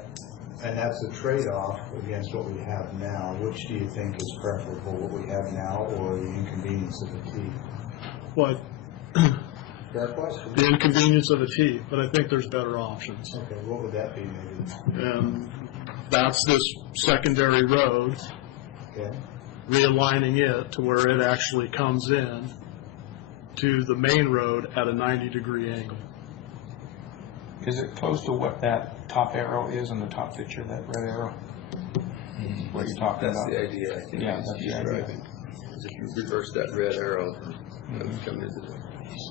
And that's a trade-off against what we have now. Which do you think is preferable, what we have now or the inconvenience of a T? what, Fair question. the inconvenience of a T, but I think there's better options. Okay, what would that be maybe? And that's this secondary road. Okay. realigning it to where it actually comes in to the main road at a 90-degree angle. Is it close to what that top arrow is in the top picture, that red arrow? What you're talking That's about? the idea, I think. Yeah, that's the idea. If you reverse that red arrow, it would come into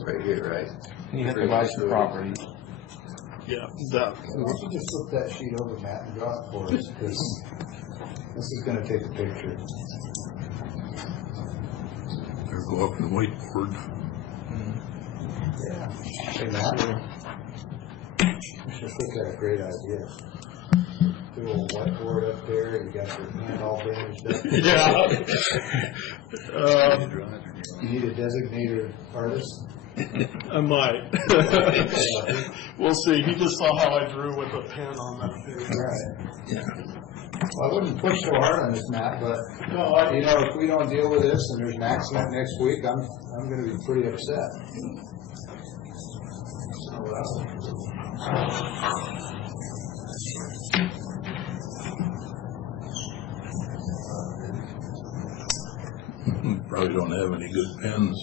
right here, right? And you have to buy some property. Yeah, that. Why don't you just flip that sheet over, Matt, and draw it for us, because this is gonna take a picture. Or go up to the whiteboard. Yeah. Hey, Matt? I should think that's a great idea. Do a little whiteboard up there, you got your hand all bandaged up. Yeah. You need a designated artist? I might. We'll see. He just saw how I drew with a pen on that page. Right. Yeah. Well, I wouldn't push so hard on this, Matt, but, you know, if we don't deal with this and there's an accident next week, I'm gonna be pretty upset. Probably don't have any good pens.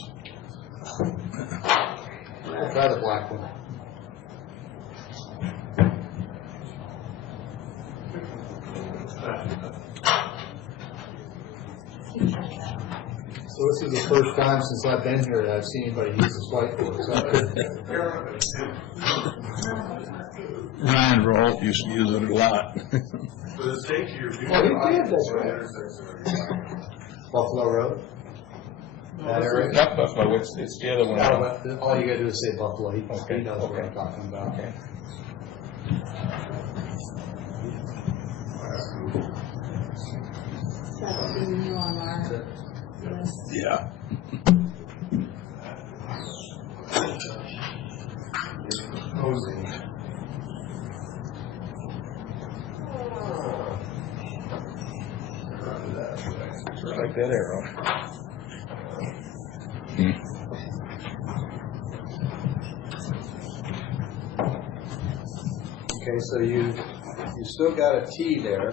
I'll try the black one. So this is the first time since I've been here that I've seen anybody use this whiteboard. Ryan Rolfe used to use it a lot. Well, he did, that's right. Buffalo Road? That area? Not Buffalo, it's the other one. All you gotta do is say Buffalo, he knows what I'm talking about. Okay. That's the new on our list. Yeah. Just like that arrow. Okay, so you still got a T there.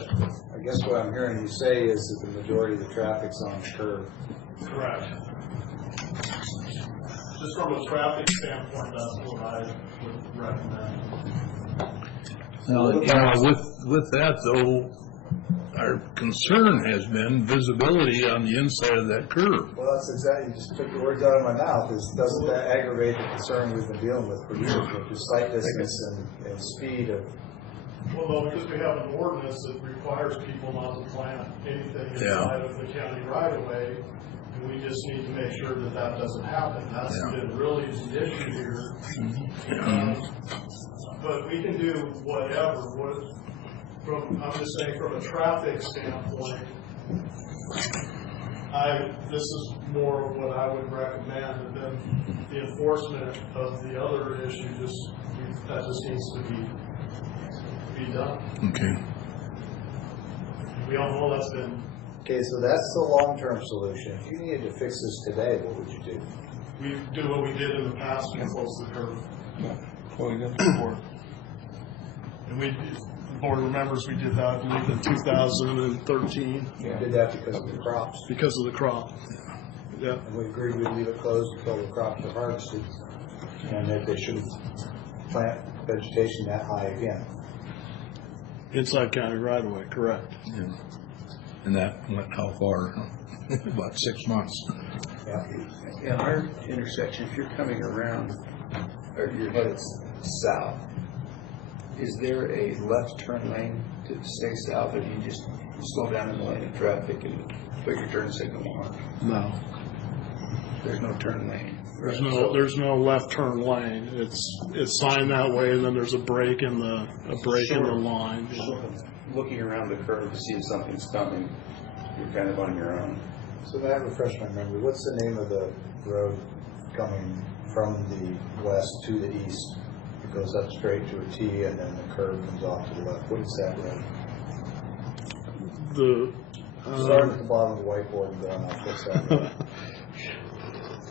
I guess what I'm hearing you say is that the majority of the traffic's on the curve. Correct. Just from a traffic standpoint, that's what I would recommend. Now, with that though, our concern has been visibility on the inside of that curve. Well, that's exactly, you just took the words out of my mouth, is doesn't that aggravate the concern we've been dealing with for years, which is sight distance and speed of. Well, though, because we have an ordinance that requires people not to plant anything inside of the county right of way, and we just need to make sure that that doesn't happen. That's been really the issue here. But we can do whatever. I'm just saying from a traffic standpoint, this is more of what I would recommend, and then the enforcement of the other issue that just needs to be done. Okay. We all know that's been. Okay, so that's the long-term solution. If you needed to fix this today, what would you do? We do what we did in the past and close the curve. Well, we got the report. And the board remembers we did that, I believe, in 2013 You did that because of the crops, because of the crop. Yeah. and we agreed we'd leave it closed until the crops are harvested, and that they shouldn't plant vegetation that high again. Inside county right away, correct. Yeah. And that went how far? About 6 months. Yeah. In our intersection, if you're coming around, or you're headed south, is there a left turn lane to stay south, or do you just slow down in the lane of traffic and put your turn signal on? No. There's no turn lane. There's no left turn lane. It's signed that way, and then there's a break in the line. Looking around the curve to see if something's coming, you're kind of on your own. So that refresh my memory. What's the name of the road coming from the west to the east? It goes up straight to a T, and then the curve comes off to the left. What is that road? Starting at the bottom of the whiteboard and going off. What's that road?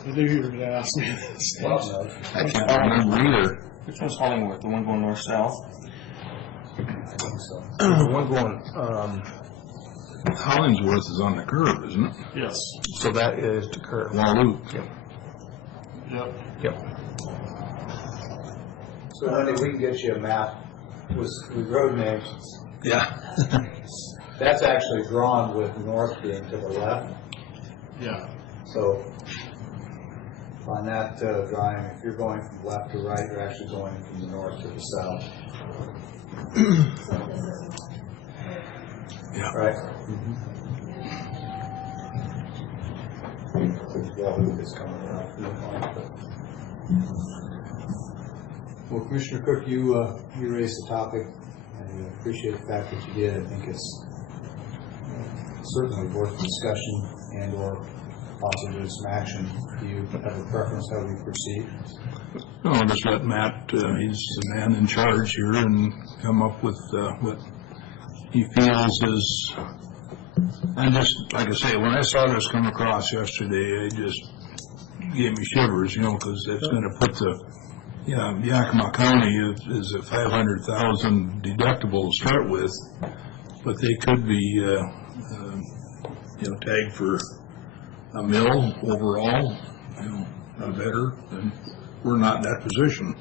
I knew you were going to ask me this. Well, I can't remember either. Which one's Hollingworth? The one going north-south? I think so. The one going, Hollingsworth is on the curve, isn't it? Yes. So that is the curve. Walloop. Yep. Yep. Yep. So Wendy, we can get you a map with road names. Yeah. That's actually drawn with north being to the left. Yeah. So on that drawing, if you're going from left to right, you're actually going from the north to the south. Yeah. Right? Walloop is coming around. Well, Commissioner Cook, you raised the topic. I appreciate the fact that you did. I think it's certainly worth discussion and/or possibly some action. Do you have a preference how we proceed? No, I'll just let Matt, he's the man in charge here, and come up with what he feels is, and just, like I say, when I saw this come across yesterday, it just gave me shivers, because it's going to put the, Yakima County is a 500,000 deductible to start with, but they could be, tagged for a mill overall, better, and we're not in that position.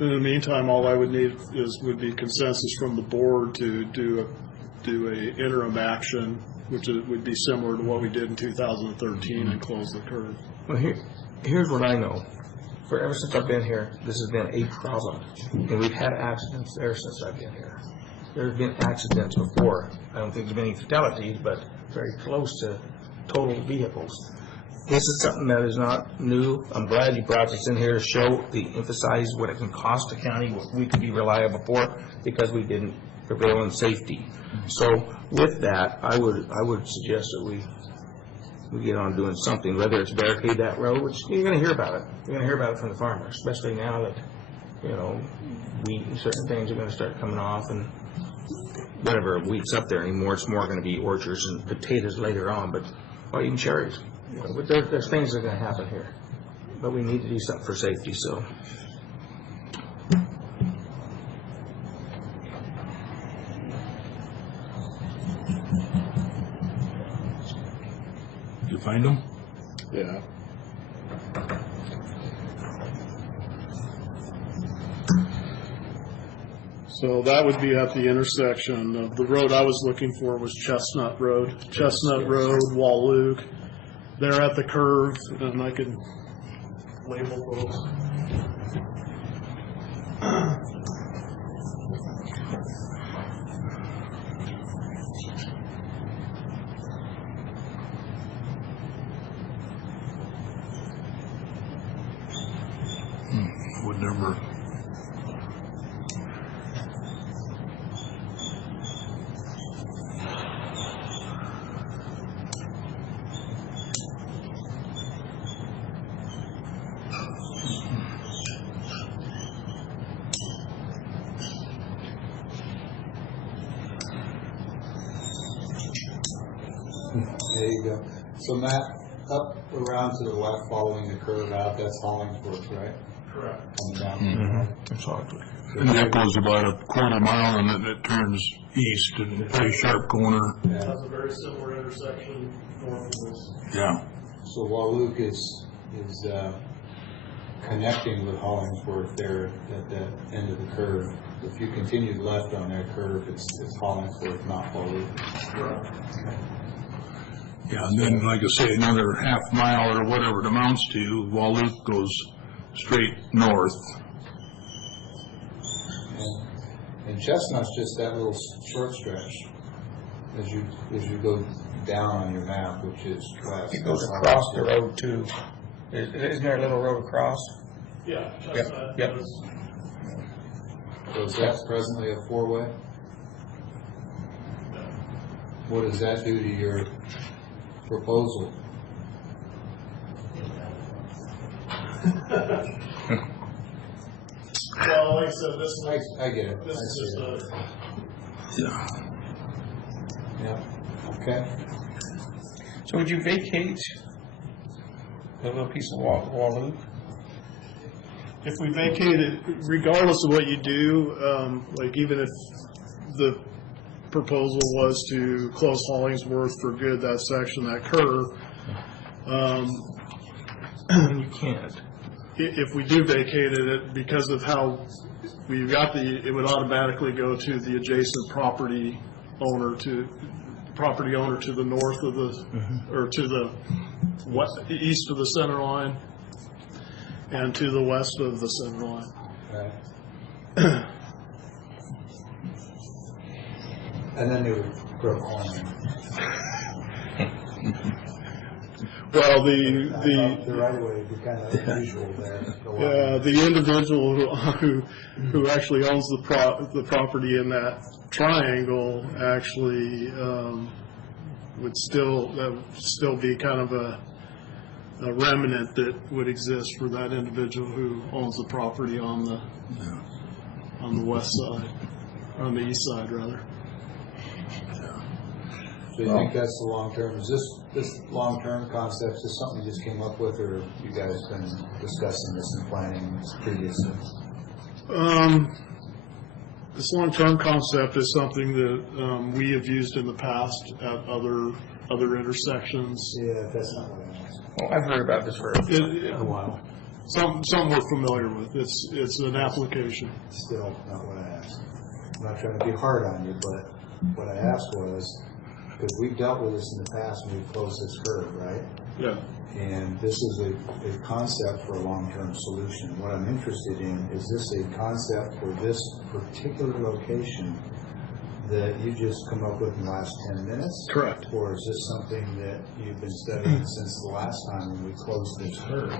In the meantime, all I would need would be consensus from the board to do a interim action, which would be similar to what we did in 2013 and close the curve. Well, here's what I know. Ever since I've been here, this has been a problem, and we've had accidents there since I've been here. There's been accidents before. I don't think there's been any fatalities, but very close to total vehicles. This is something that is not new. I'm glad you brought this in here to emphasize what it can cost the county, what we could be reliable for, because we didn't prevail in safety. So with that, I would suggest that we get on doing something, whether it's barricade that road, which you're going to hear about it. You're going to hear about it from the farmers, especially now that, wheat and certain things are going to start coming off, and whatever wheat's up there anymore, it's more going to be orchards and potatoes later on, but even cherries. But there's things that are going to happen here, but we need to do something for safety. So, Did you find them? Yeah. So that would be at the intersection of the road I was looking for was Chestnut Road, Wallook. They're at the curve, and I can label those. Would never. There you go. So Matt, up around to the left, following the curve out, that's Hollingsworth, right? Correct. Coming down. exactly. And that goes about a quarter mile, and then it turns east and a pretty sharp corner. It has a very similar intersection north of this. Yeah. So Wallook is connecting with Hollingsworth there at the end of the curve. If you continue left on that curve, it's Hollingsworth, not Wallook. Correct. Yeah, and then, like I say, another half mile or whatever it amounts to, Walloop goes straight north. And Chestnut's just that little short stretch as you go down on your map, which is west. It goes across the road too. Isn't there a little road across? Yeah. Yep. So is that presently a four-way? What does that do to your proposal? Well, like I said, this is, I get it. this I is see just it. Yeah. Yeah, okay. So would you vacate the little piece of Walloop? if we vacate it, regardless of what you do, like even if the proposal was to close Hollingsworth for good, that section, that curve. You can't. If we do vacate it, because of how we've got it would automatically go to the adjacent property owner to the north of the, or to the east of the center line and to the west of the center line. Right. And then they would grow on. Well, The right way would be kind of unusual there. yeah, the individual who actually owns the property in that triangle actually would still be kind of a remnant that would exist for that individual who owns the property on the west side, on the east side rather. So you think that's the long-term, is this long-term concept, is something you just came up with, or you guys been discussing this and planning this previously? This long-term concept is something that we have used in the past at other intersections. Yeah, that's not what I asked. Well, I've heard about this for a while. Some we're familiar with. It's an application. Still not what I asked. I'm not trying to be hard on you, but what I asked was, because we've dealt with this in the past and we've closed this curve, right? Yeah. And this is a concept for a long-term solution. What I'm interested in, is this a concept for this particular location that you just come up with in the last 10 minutes? Correct. Or is this something that you've been studying since the last time when we closed this curve?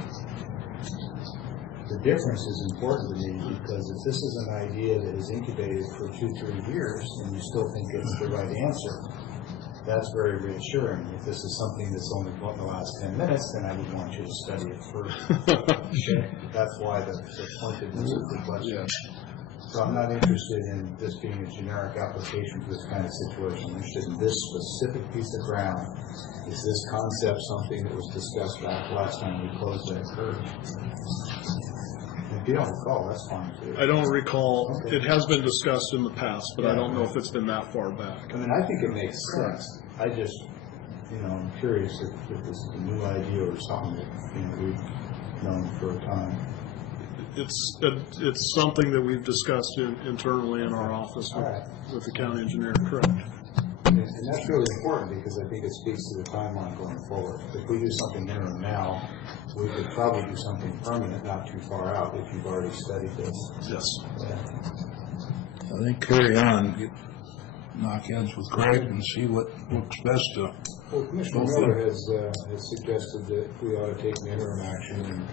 The difference is important to me, because if this is an idea that is incubated for 2-3 years and you still think it's the right answer, that's very reassuring. If this is something that's only in the last 10 minutes, then I would want you to study it further. That's why the pointedness of the question. So I'm not interested in this being a generic application for this kind of situation. I'm interested in this specific piece of ground. Is this concept something that was discussed back last time we closed that curve? If you don't recall, that's fine too. I don't recall. Okay. It has been discussed in the past, but I don't know if it's been that far back. I mean, I think it makes sense. I just, I'm curious if this is a new idea or something that, we've known for a time. It's something that we've discussed internally in our office with the county engineer, correct? And that's really important, because I think it speaks to the timeline going forward. If we do something interim now, we could probably do something permanent not too far out if you've already studied this. Yes. Yeah. I think carry on, knock heads with Craig and see what looks best to. Well, Commissioner Miller has suggested that we ought to take an interim action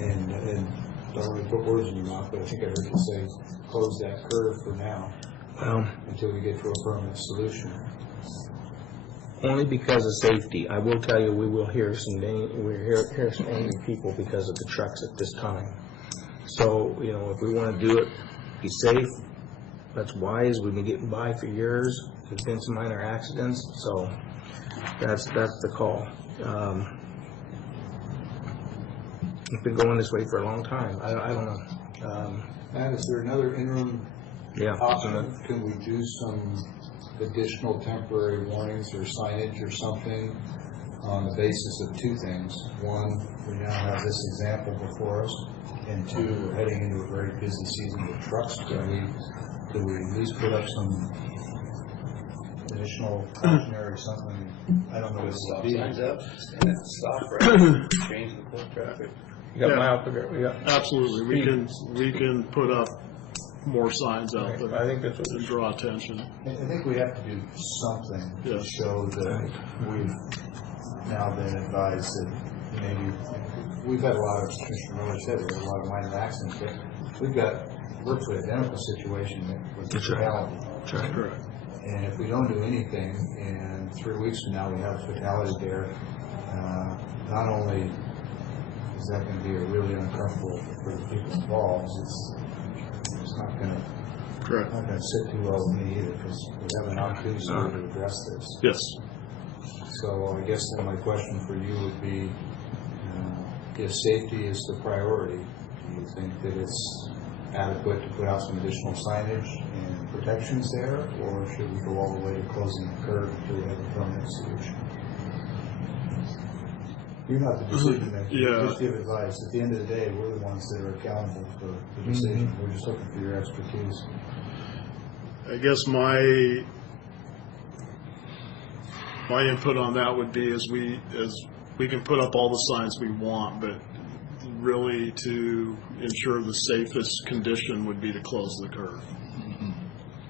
and don't want to put words in your mouth, but I think I heard you say close that curve for now until we get to a permanent solution. Only because of safety. I will tell you, we will hear some angry people because of the trucks at this time. So, if we want to do it, be safe. That's wise. We've been getting by for years. There's been some minor accidents, so that's the call. It's been going this way for a long time. I don't know. Matt, is there another interim option? Yeah. Can we do some additional temporary warnings or signage or something on the basis of two things? One, we now have this example before us, and two, we're heading into a very busy season with trucks. Do we at least put up some additional cautionary something? I don't know what it would be. Signs up, stop, right? Change the flow of traffic. You got mile per hour. Absolutely. We can put up more signs out there. I think that's what and draw attention. I think we have to do something to show that we've now been advised that maybe we've had a lot of, Commissioner Miller said, we had a lot of minor accidents, but we've got virtually identical situation that was a fatality. Correct. And if we don't do anything, and 3 weeks from now we have a fatality there, not only is that going to be a really uncomfortable for the people involved, it's not going to sit too well with me either, because we have an opportunity to address this. Yes. So I guess then my question for you would be, if safety is the priority, do you think that it's adequate to put out some additional signage and protections there, or should we go all the way to closing the curb until we have a permanent solution? You're not the decision maker, you Yeah. just give advice. At the end of the day, we're the ones that are accountable for the decision. We're just looking for your expertise. I guess my input on that would be as we can put up all the signs we want, but really to ensure the safest condition would be to close the curve.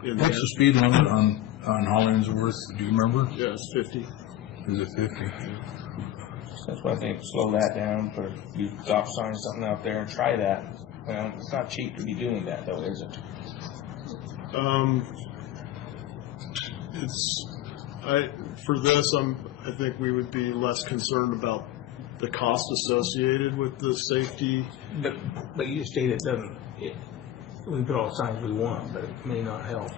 What's the speed limit on Hollingsworth? Do you remember? Yeah, it's 50. Is it 50? That's why I think slow that down, put a few stop signs, something out there, and try that. It's not cheap to be doing that, though, is it? For this, I think we would be less concerned about the cost associated with the safety. But you just stated we can put all the signs we want, but it may not help.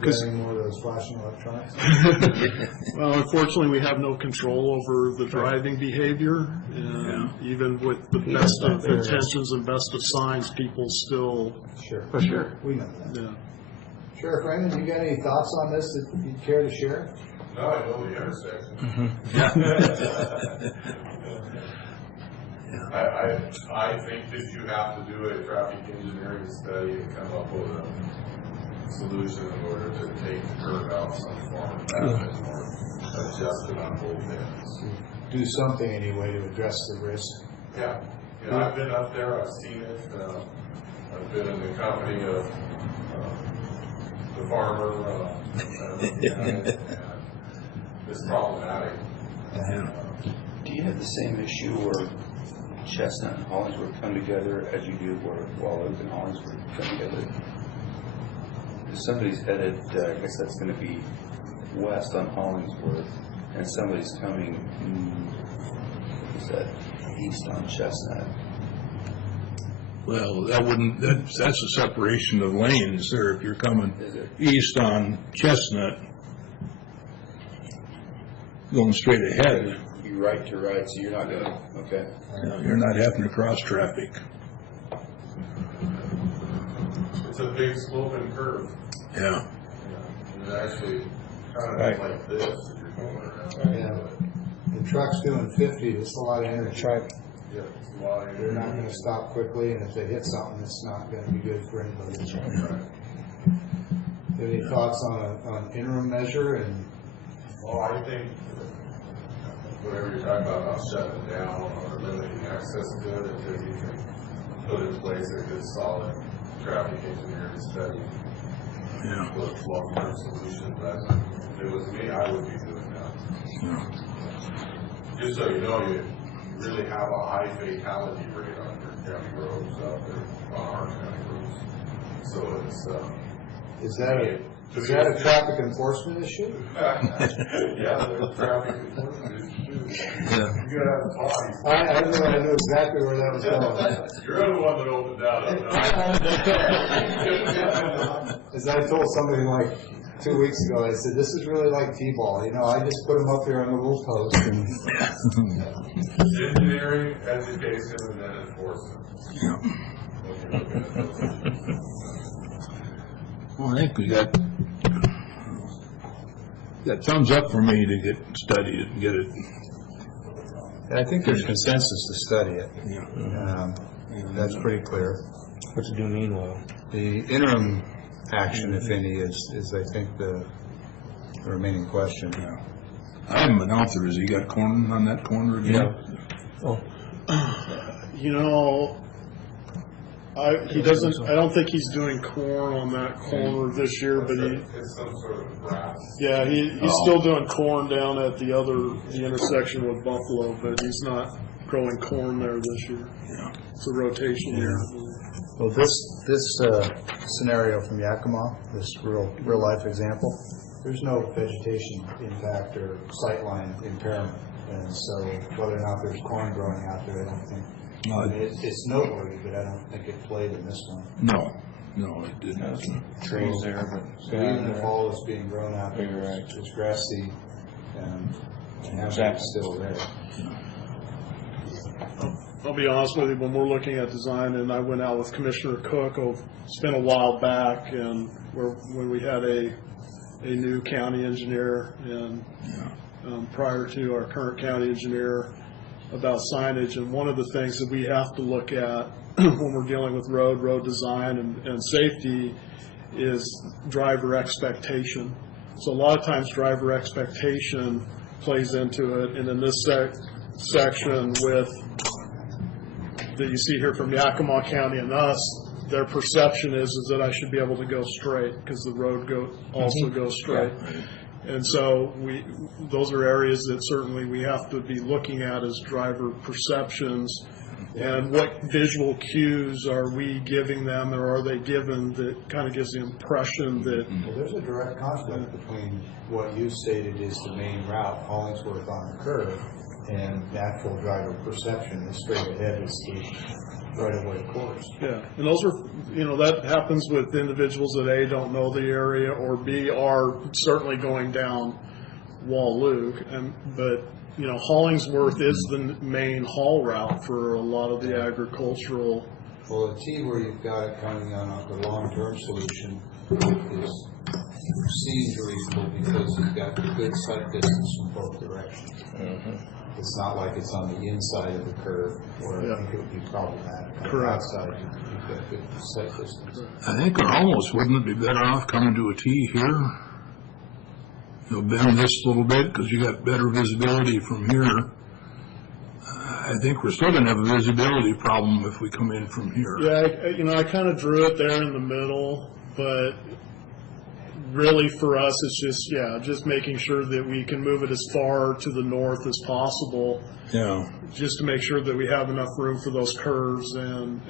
Got any more of those flashing electronics? Well, unfortunately, we have no control over the driving behavior, and even with the best of intentions and best of signs, people still, Sure. For sure. We know that. yeah. Sheriff Raymond, you got any thoughts on this that you'd care to share? No, I know the intersection. I think that you have to do a traffic engineering study and come up with a solution in order to take the curve out some form of that or adjust it on both ends. Do something anyway to address the risk. Yeah, I've been up there, I've seen it, I've been in the company of the farmer, and it's problematic. Do you have the same issue where Chestnut and Hollingsworth come together as you do where Wall Oak and Hollingsworth come together? If somebody's headed, I guess that's going to be west on Hollingsworth, and somebody's coming, what is that, east on Chestnut. Well, that's a separation of lanes there. If you're coming east on Chestnut, going straight ahead, You right to right, so you're not going to, okay. you're not having to cross traffic. It's a big sloping curve. Yeah. It's actually kind of like this if you're going around. Yeah. The truck's doing 50, it's a lot of energy. Yeah, it's a lot of They're not going to stop quickly, and if they hit something, it's not going to be good for anybody. Right. Any thoughts on an interim measure? And Well, I think whatever you're talking about shutting it down or limiting access to it until you can put in place a good solid traffic engineering study. Yeah. With long-term solutions. If it was me, I would be doing that. Just so you know, you really have a high fatality rate on your county roads out there, on our county roads. So it's, is that a traffic enforcement issue? yeah, there's traffic enforcement issues too. You gotta have bodies. I knew exactly where that was going. You're the one that opened that up. As I told somebody like 2 weeks ago, I said, this is really like T-ball. You know, I just put them up there on the little post. And Engineering, education, and then enforcement. Well, I think we got thumbs up for me to get studied and get it. And I think there's consensus to study it. That's pretty clear. What to do meanwhile? The interim action, if any, is I think the remaining question. I haven't been out there. Has he got corn on that corner again? Oh, You know, he doesn't. I don't think he's doing corn on that corner this year, but It's some sort of grass. yeah, he's still doing corn down at the intersection with Buffalo, but he's not growing corn there this year. Yeah. It's a rotation year. Well, this scenario from Yakima, this real life example, there's no vegetation impact or sightline impairment, and so whether or not there's corn growing out there, I don't think. It's noteworthy, but I don't think it played in this one. No, it didn't. trees there, but So even if all is being grown out there, You're right. it's grassy, and Exactly. still there. I'll be honest with you, when we're looking at design, and I went out with Commissioner Cook, it's been a while back, and when we had a new county engineer, and prior to our current county engineer, about signage. And one of the things that we have to look at when we're dealing with road design and safety is driver expectation. So a lot of times driver expectation plays into it, and in this section with that you see here from Yakima County and us, their perception is that I should be able to go straight because the road also goes straight. And so those are areas that certainly we have to be looking at as driver perceptions, and what visual cues are we giving them, or are they given that kind of gives the impression that... Well, there's a direct conflict between what you stated is the main route, Hollingsworth on the curve, and natural driver perception is straight ahead is the right-of-way course. Yeah, and those are, that happens with individuals that A, don't know the area, or B, are certainly going down Wall-Luke, but Hollingsworth is the main haul route for a lot of the agricultural. Well, the T where you've got it coming on the long-term solution seems reasonable because you've got good sight distance from both directions. It's not like it's on the inside of the curve where I think it would be problematic. On the outside, you've got good sight distance. I think, or almost, wouldn't it be better off coming to a T here? You'll bend this a little bit because you got better visibility from here. I think we're still going to have a visibility problem if we come in from here. Yeah, I kind of drew it there in the middle, but really for us it's just making sure that we can move it as far to the north as possible. Yeah. Just to make sure that we have enough room for those curves and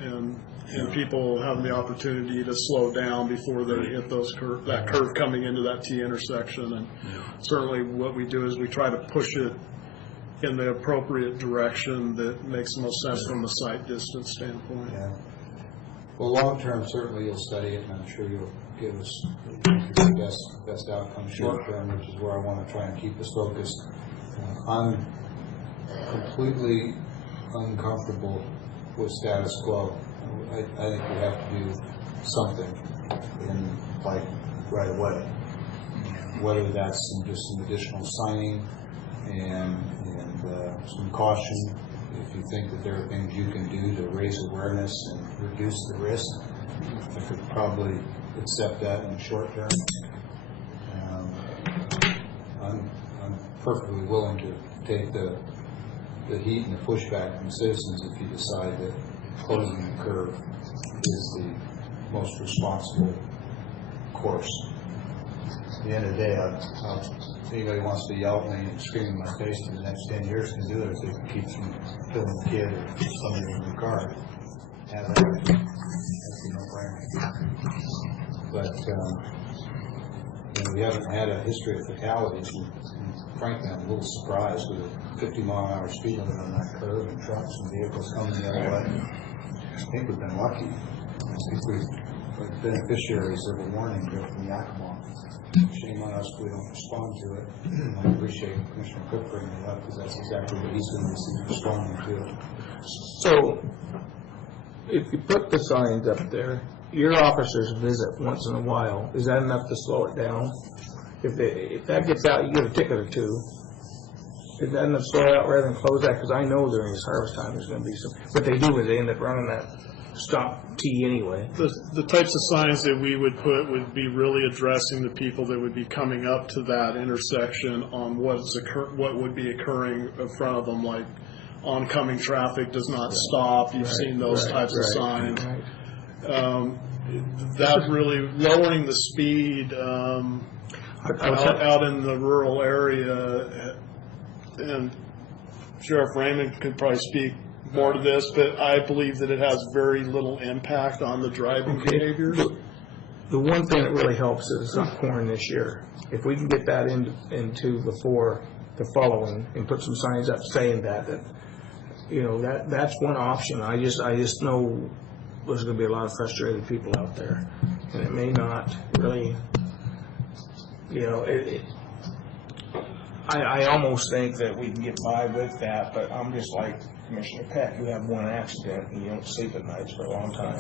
people having the opportunity to slow down before they hit that curve coming into that T intersection. And certainly what we do is we try to push it in the appropriate direction that makes the most sense from a sight distance standpoint. Yeah. Well, long-term, certainly you'll study it, and I'm sure you'll give us the best outcome short-term, which is where I want to try and keep us focused. I'm completely uncomfortable with status quo. I think we have to do something right away, whether that's just some additional signing and some caution. If you think that there are things you can do to raise awareness and reduce the risk, I could probably accept that in the short term. I'm perfectly willing to take the heat and the pushback from citizens if you decide that closing the curve is the most responsible course. At the end of the day, if anybody wants to yell at me and scream in my face for the next 10 years can do it if they can keep from killing a kid or somebody in the car. Have that. That's a no-brainer. But we haven't had a history of fatalities, and frankly, I'm a little surprised with a 50-mile-an-hour speed limit on that curve and trucks and vehicles coming the other way. I think we've been lucky. I think we're beneficiaries of a warning here from Yakima. Shame on us if we don't respond to it. And I appreciate Commissioner Cook bringing it up because that's exactly what he's going to be responding to it. So, if you put the signs up there, your officers visit once in a while. Is that enough to slow it down? If that gets out, you get a ticket or two. Is that enough to slow it out rather than close that? Because I know during this harvest time there's going to be some. What they do is they end up running that stop T anyway. The types of signs that we would put would be really addressing the people that would be coming up to that intersection on what would be occurring in front of them, like oncoming traffic does not stop. You've seen those types of signs. That really lowering the speed out in the rural area, and Sheriff Raymond could probably speak more to this, but I believe that it has very little impact on the driving behaviors. The one thing that really helps is it's not pouring this year. If we can get that into before the following and put some signs up saying that that's one option. I just know there's going to be a lot of frustrated people out there, and it may not really, I almost think that we can get by with that, but I'm just like Commissioner Peck. You have one accident and you don't sleep at nights for a long time.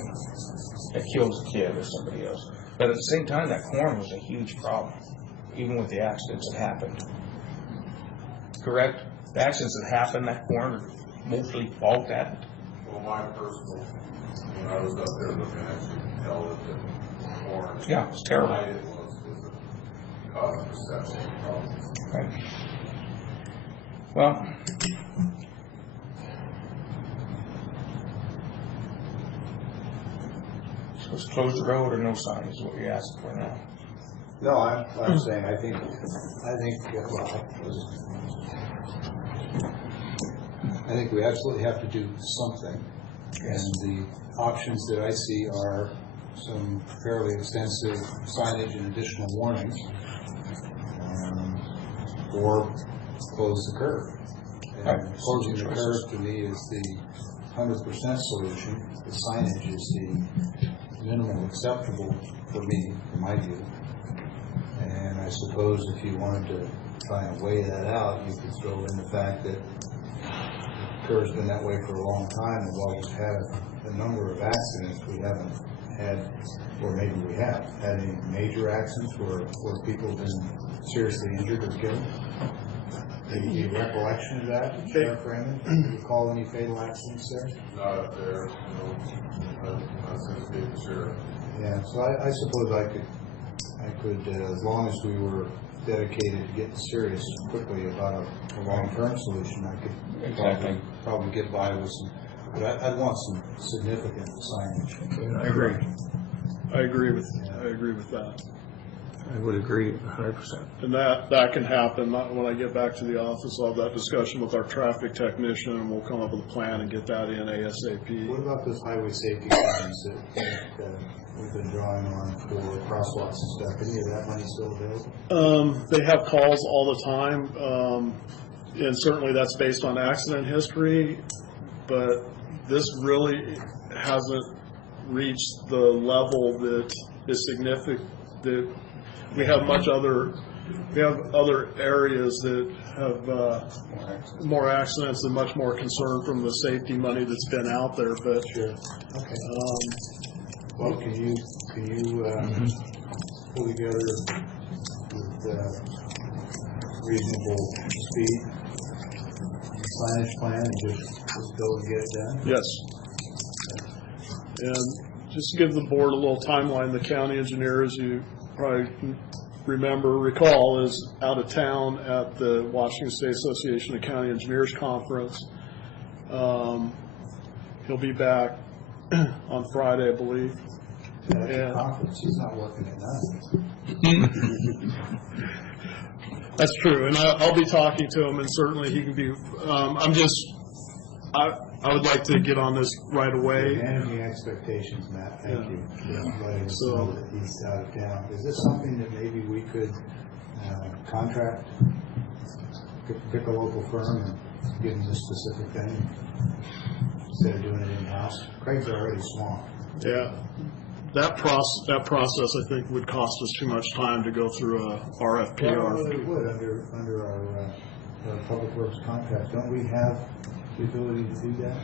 It kills a kid or somebody else. But at the same time, that corn was a huge problem, even with the accidents that happened. Correct? The accidents that happened, that corn are mostly fault at it. Well, my personal, when I was up there looking at, you can tell that the corn. Yeah, it's terrible. It was a cause of perception problems. Right. Well, so let's close the road or no sign is what you're asking for now. No, I'm saying, I think, I think we absolutely have to do something. And the options that I see are some fairly extensive signage and additional warnings, or close the curve. And closing the curve to me is the 100% solution. The signage is the minimal acceptable for me, in my view. And I suppose if you wanted to try and weigh that out, you could throw in the fact that the curve's been that way for a long time, and while we've had a number of accidents, we haven't had, or maybe we have, had any major accidents where people have been seriously injured or killed. Any recollection of that, Sheriff Raymond? Do you recall any fatal accidents there? Not up there, no, not since being the sheriff. Yeah, so I suppose I could, as long as we were dedicated to getting serious quickly about a long-term solution, I could probably get by with some, but I'd want some significant signage. I agree. I agree with that. I would agree 100%. And that can happen. When I get back to the office, I'll have that discussion with our traffic technician, and we'll come up with a plan and get that in ASAP. What about those highway safety plans that we've been drawing on for crosswalks and stuff? Any of that money still available? They have calls all the time, and certainly that's based on accident history, but this really hasn't reached the level that is significant. That we have other areas that have more accidents and much more concern from the safety money that's been out there. But sure. Okay. Well, can you pull together with reasonable speed signage plan and just go and get it done? Yes. And just to give the board a little timeline, the county engineer, as you probably recall, is out of town at the Washington State Association of County Engineers Conference. He'll be back on Friday, I believe. At the conference, he's not working at night. That's true, and I'll be talking to him, and certainly he can be. I would like to get on this right away. Managing expectations, Matt. Thank you for letting us know that he's out of town. Is this something that maybe we could contract, pick a local firm and give them this specific thing instead of doing it in-house? Craig's already swamped. Yeah, that process I think would cost us too much time to go through a RFP. Well, it would under our Public Works contract. Don't we have the ability to do that?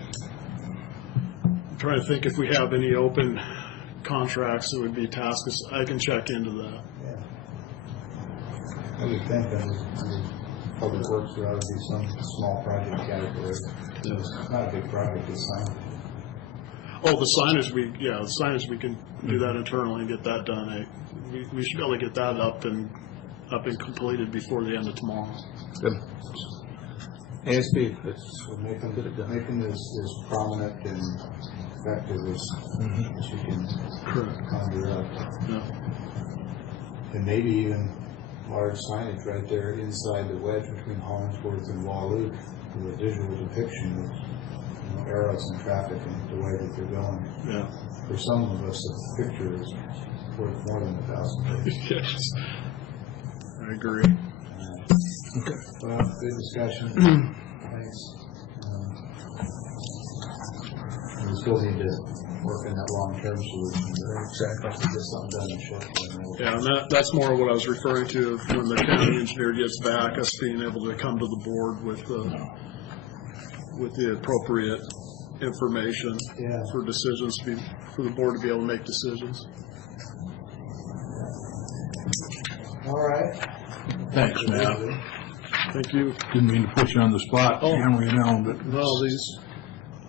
I'm trying to think if we have any open contracts that would be tasked. I can check into that. Yeah. I would think under Public Works there ought to be some small project category. It's not a big project, it's signage. Oh, the signage, we can do that internally and get that done. We should be able to get that up and completed before the end of tomorrow. Good. ASP, So making this prominent and effective as you can conjure up. Yeah. And maybe even large signage right there inside the wedge between Hollingsworth and Wallou with a visual depiction of arrows and traffic and the way that they're going. Yeah. For some of us, a picture is worth more than 1,000 words. Yes. I agree. Well, good discussion. Thanks. We still need to work in that long-term solution. Exactly. Get something done in short term. Yeah, and that's more what I was referring to, of when the county engineer gets back, us being able to come to the board with the appropriate information Yeah. for decisions, for the board to be able to make decisions. All right. Thanks, Matt. Thank you. Didn't mean to put you on the spot, hammer you down, but No,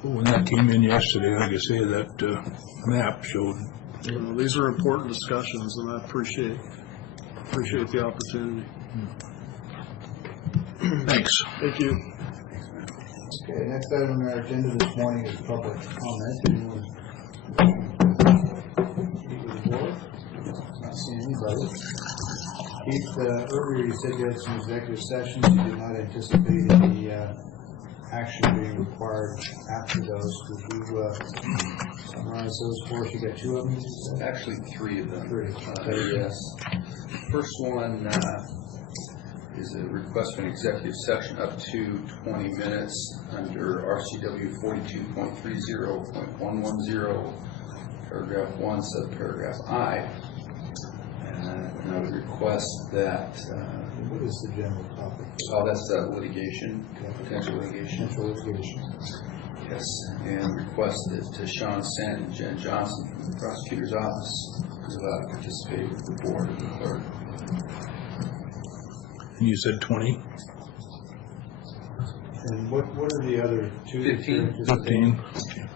when that came in yesterday, like I say, that map showed. these are important discussions, and I appreciate the opportunity. Thanks. Thank you. Okay, next item on our agenda this morning is public comment. Anyone speak with the board? Not seeing anybody. Keith, earlier you said you had some executive sessions. You did not anticipate any action being required after those. Could you summarize those for us? You got two of them, you said? Actually, 3 of them. Three. Yes. First one is a request for an executive session up to 20 minutes under RCW 42.30.110, paragraph 1, subparagraph I. And I would request that, What is the general topic? that's litigation, potential litigation. Potential litigation. Yes, and request that Sean Sant and Jen Johnson from the prosecutor's office is allowed to participate with the board and the clerk. And you said 20? And what are the other two? 15.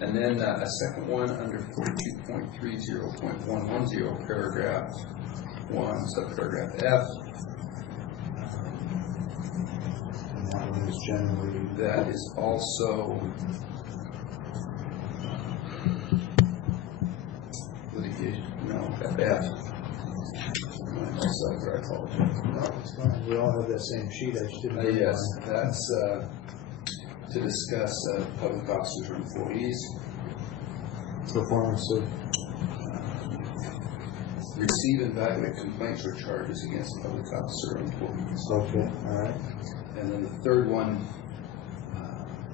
And then a second one under 42.30.110, paragraph 1, subparagraph F. And that one is generally. That is also litigation. No, F. I apologize. No, it's fine. We all have that same sheet. I just didn't. Yes, that's to discuss public officers or employees. Performance of. Receive and evaluate complaints or charges against a public officer or employees. Okay, all right. And then the third one,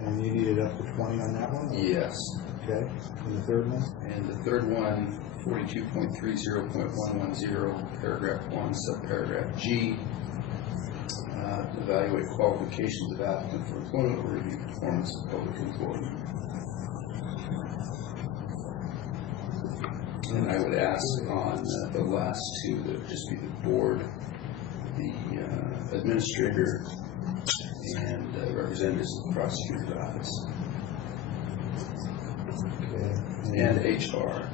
And you needed up to 20 on that one? yes. Okay. And the third one? And the third one, 42.30.110, paragraph 1, subparagraph G, evaluate qualifications of applicant for employment or review performance of public employee. And I would ask on the last two that would just be the board, the administrator, and representatives of the prosecutor's office, Okay. and HR.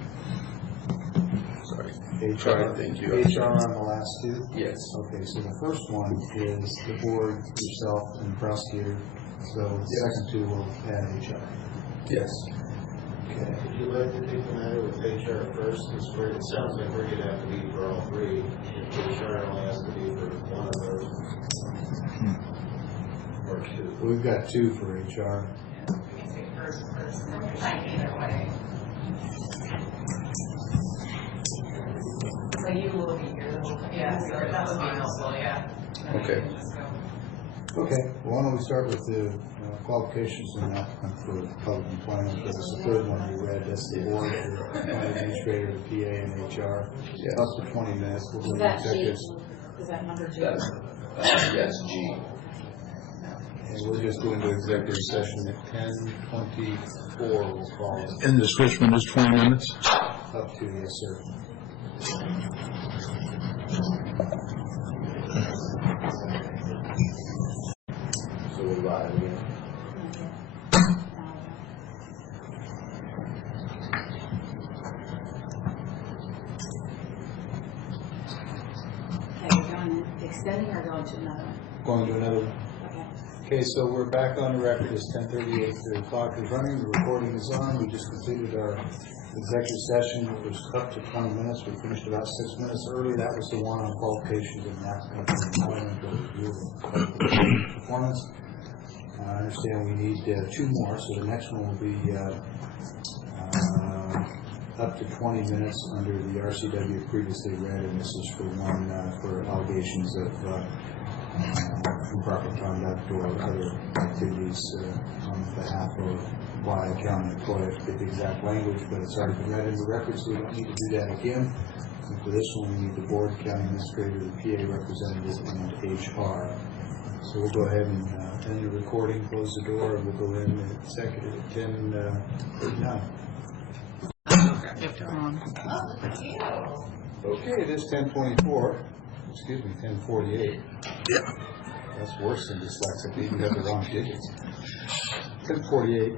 Sorry. HR, Thank you. HR on the last two? Yes. Okay, so the first one is the board, yourself, and the prosecutor. So the second two will add HR. Yes. Okay. Would you like to take the matter with HR first? Because it sounds like we're going to have to be for all three. If HR only has to be for one of those. Or two. We've got two for HR. Either way. So you will be here. Yeah, so that would be helpful, yeah. Okay. Okay, well, why don't we start with the qualifications and applicant for public employment. That's the third one you read. That's the board, the county administrator, the PA, and HR. Yes. Up to 20 minutes. We'll go Is to that G? executives. Is that number 2? That's, yes, G. And we'll just go into executive session at 10:24, we'll call it. And this first one is 20 minutes? Up to, yes, sir. So we'll lie again. Okay, you're going extending or going to another one? Going to another one. Okay. Okay, so we're back on the record. It's 10:38. The clock is running. The recording is on. We just completed our executive session. It was up to 20 minutes. We finished about 6 minutes early. That was the one on qualifications and applicant for employment or review of performance. I understand we need 2 more, so the next one will be up to 20 minutes under the RCW previously read, and this is for one for allegations of improper conduct or other activities on behalf of by a county employee. I forget the exact language, but it's already been read into the record, so we don't need to do that again. And for this one, we need the board, county administrator, the PA representative, and HR. So we'll go ahead and end the recording, close the door, and we'll go ahead and executive at 10:39. Okay, it is 10:24. Excuse me, 10:48. Yeah. That's worse than dyslexic. We even got the wrong digits. 10:48.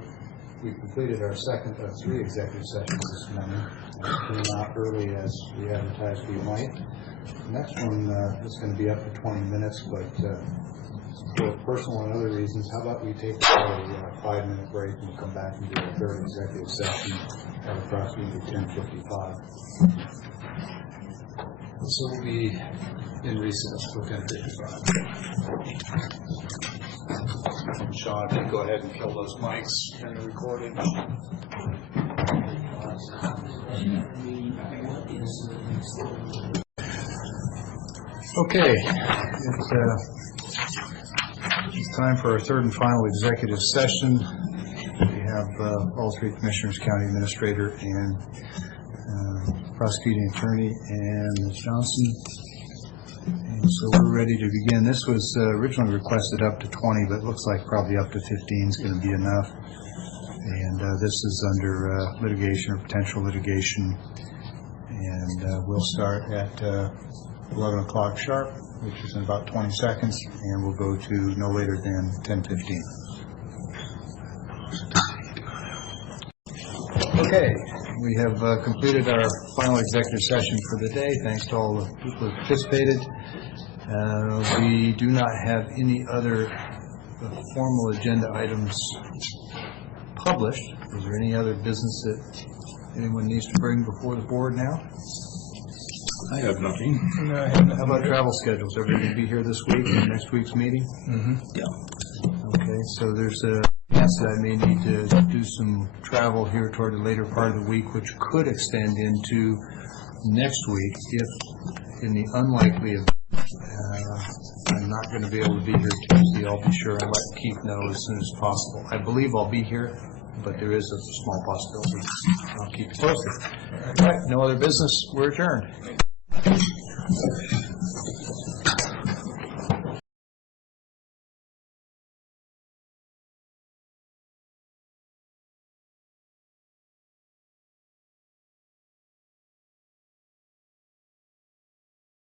We completed our second of 3 executive sessions this morning. We came out early as we advertised we might. The next one is going to be up to 20 minutes, but for personal and other reasons, how about we take a 5-minute break and we'll come back and do a third executive session at approximately 10:55. So we'll be in recess for 10:55. Sean, if you go ahead and kill those mics in the recording. Okay, it's time for our third and final executive session. We have all 3 commissioners, county administrator, and prosecuting attorney, and Ms. Johnson. And so we're ready to begin. This was originally requested up to 20, but it looks like probably up to 15 is going to be enough. And this is under litigation or potential litigation. And we'll start at 11 o'clock sharp, which is in about 20 seconds, and we'll go to no later than 10:15. Okay, we have completed our final executive session for the day. Thanks to all the people who participated. We do not have any other formal agenda items published. Is there any other business that anyone needs to bring before the board now? I have nothing. How about travel schedules? Everybody going to be here this week and next week's meeting? Yeah. Okay, so there's a chance that I may need to do some travel here toward the later part of the week, which could extend into next week if, in the unlikely event, I'm not going to be able to be here Tuesday. I'll be sure and let Keith know as soon as possible. I believe I'll be here, but there is a small possibility. I'll keep you posted. All right, no other business. We're adjourned.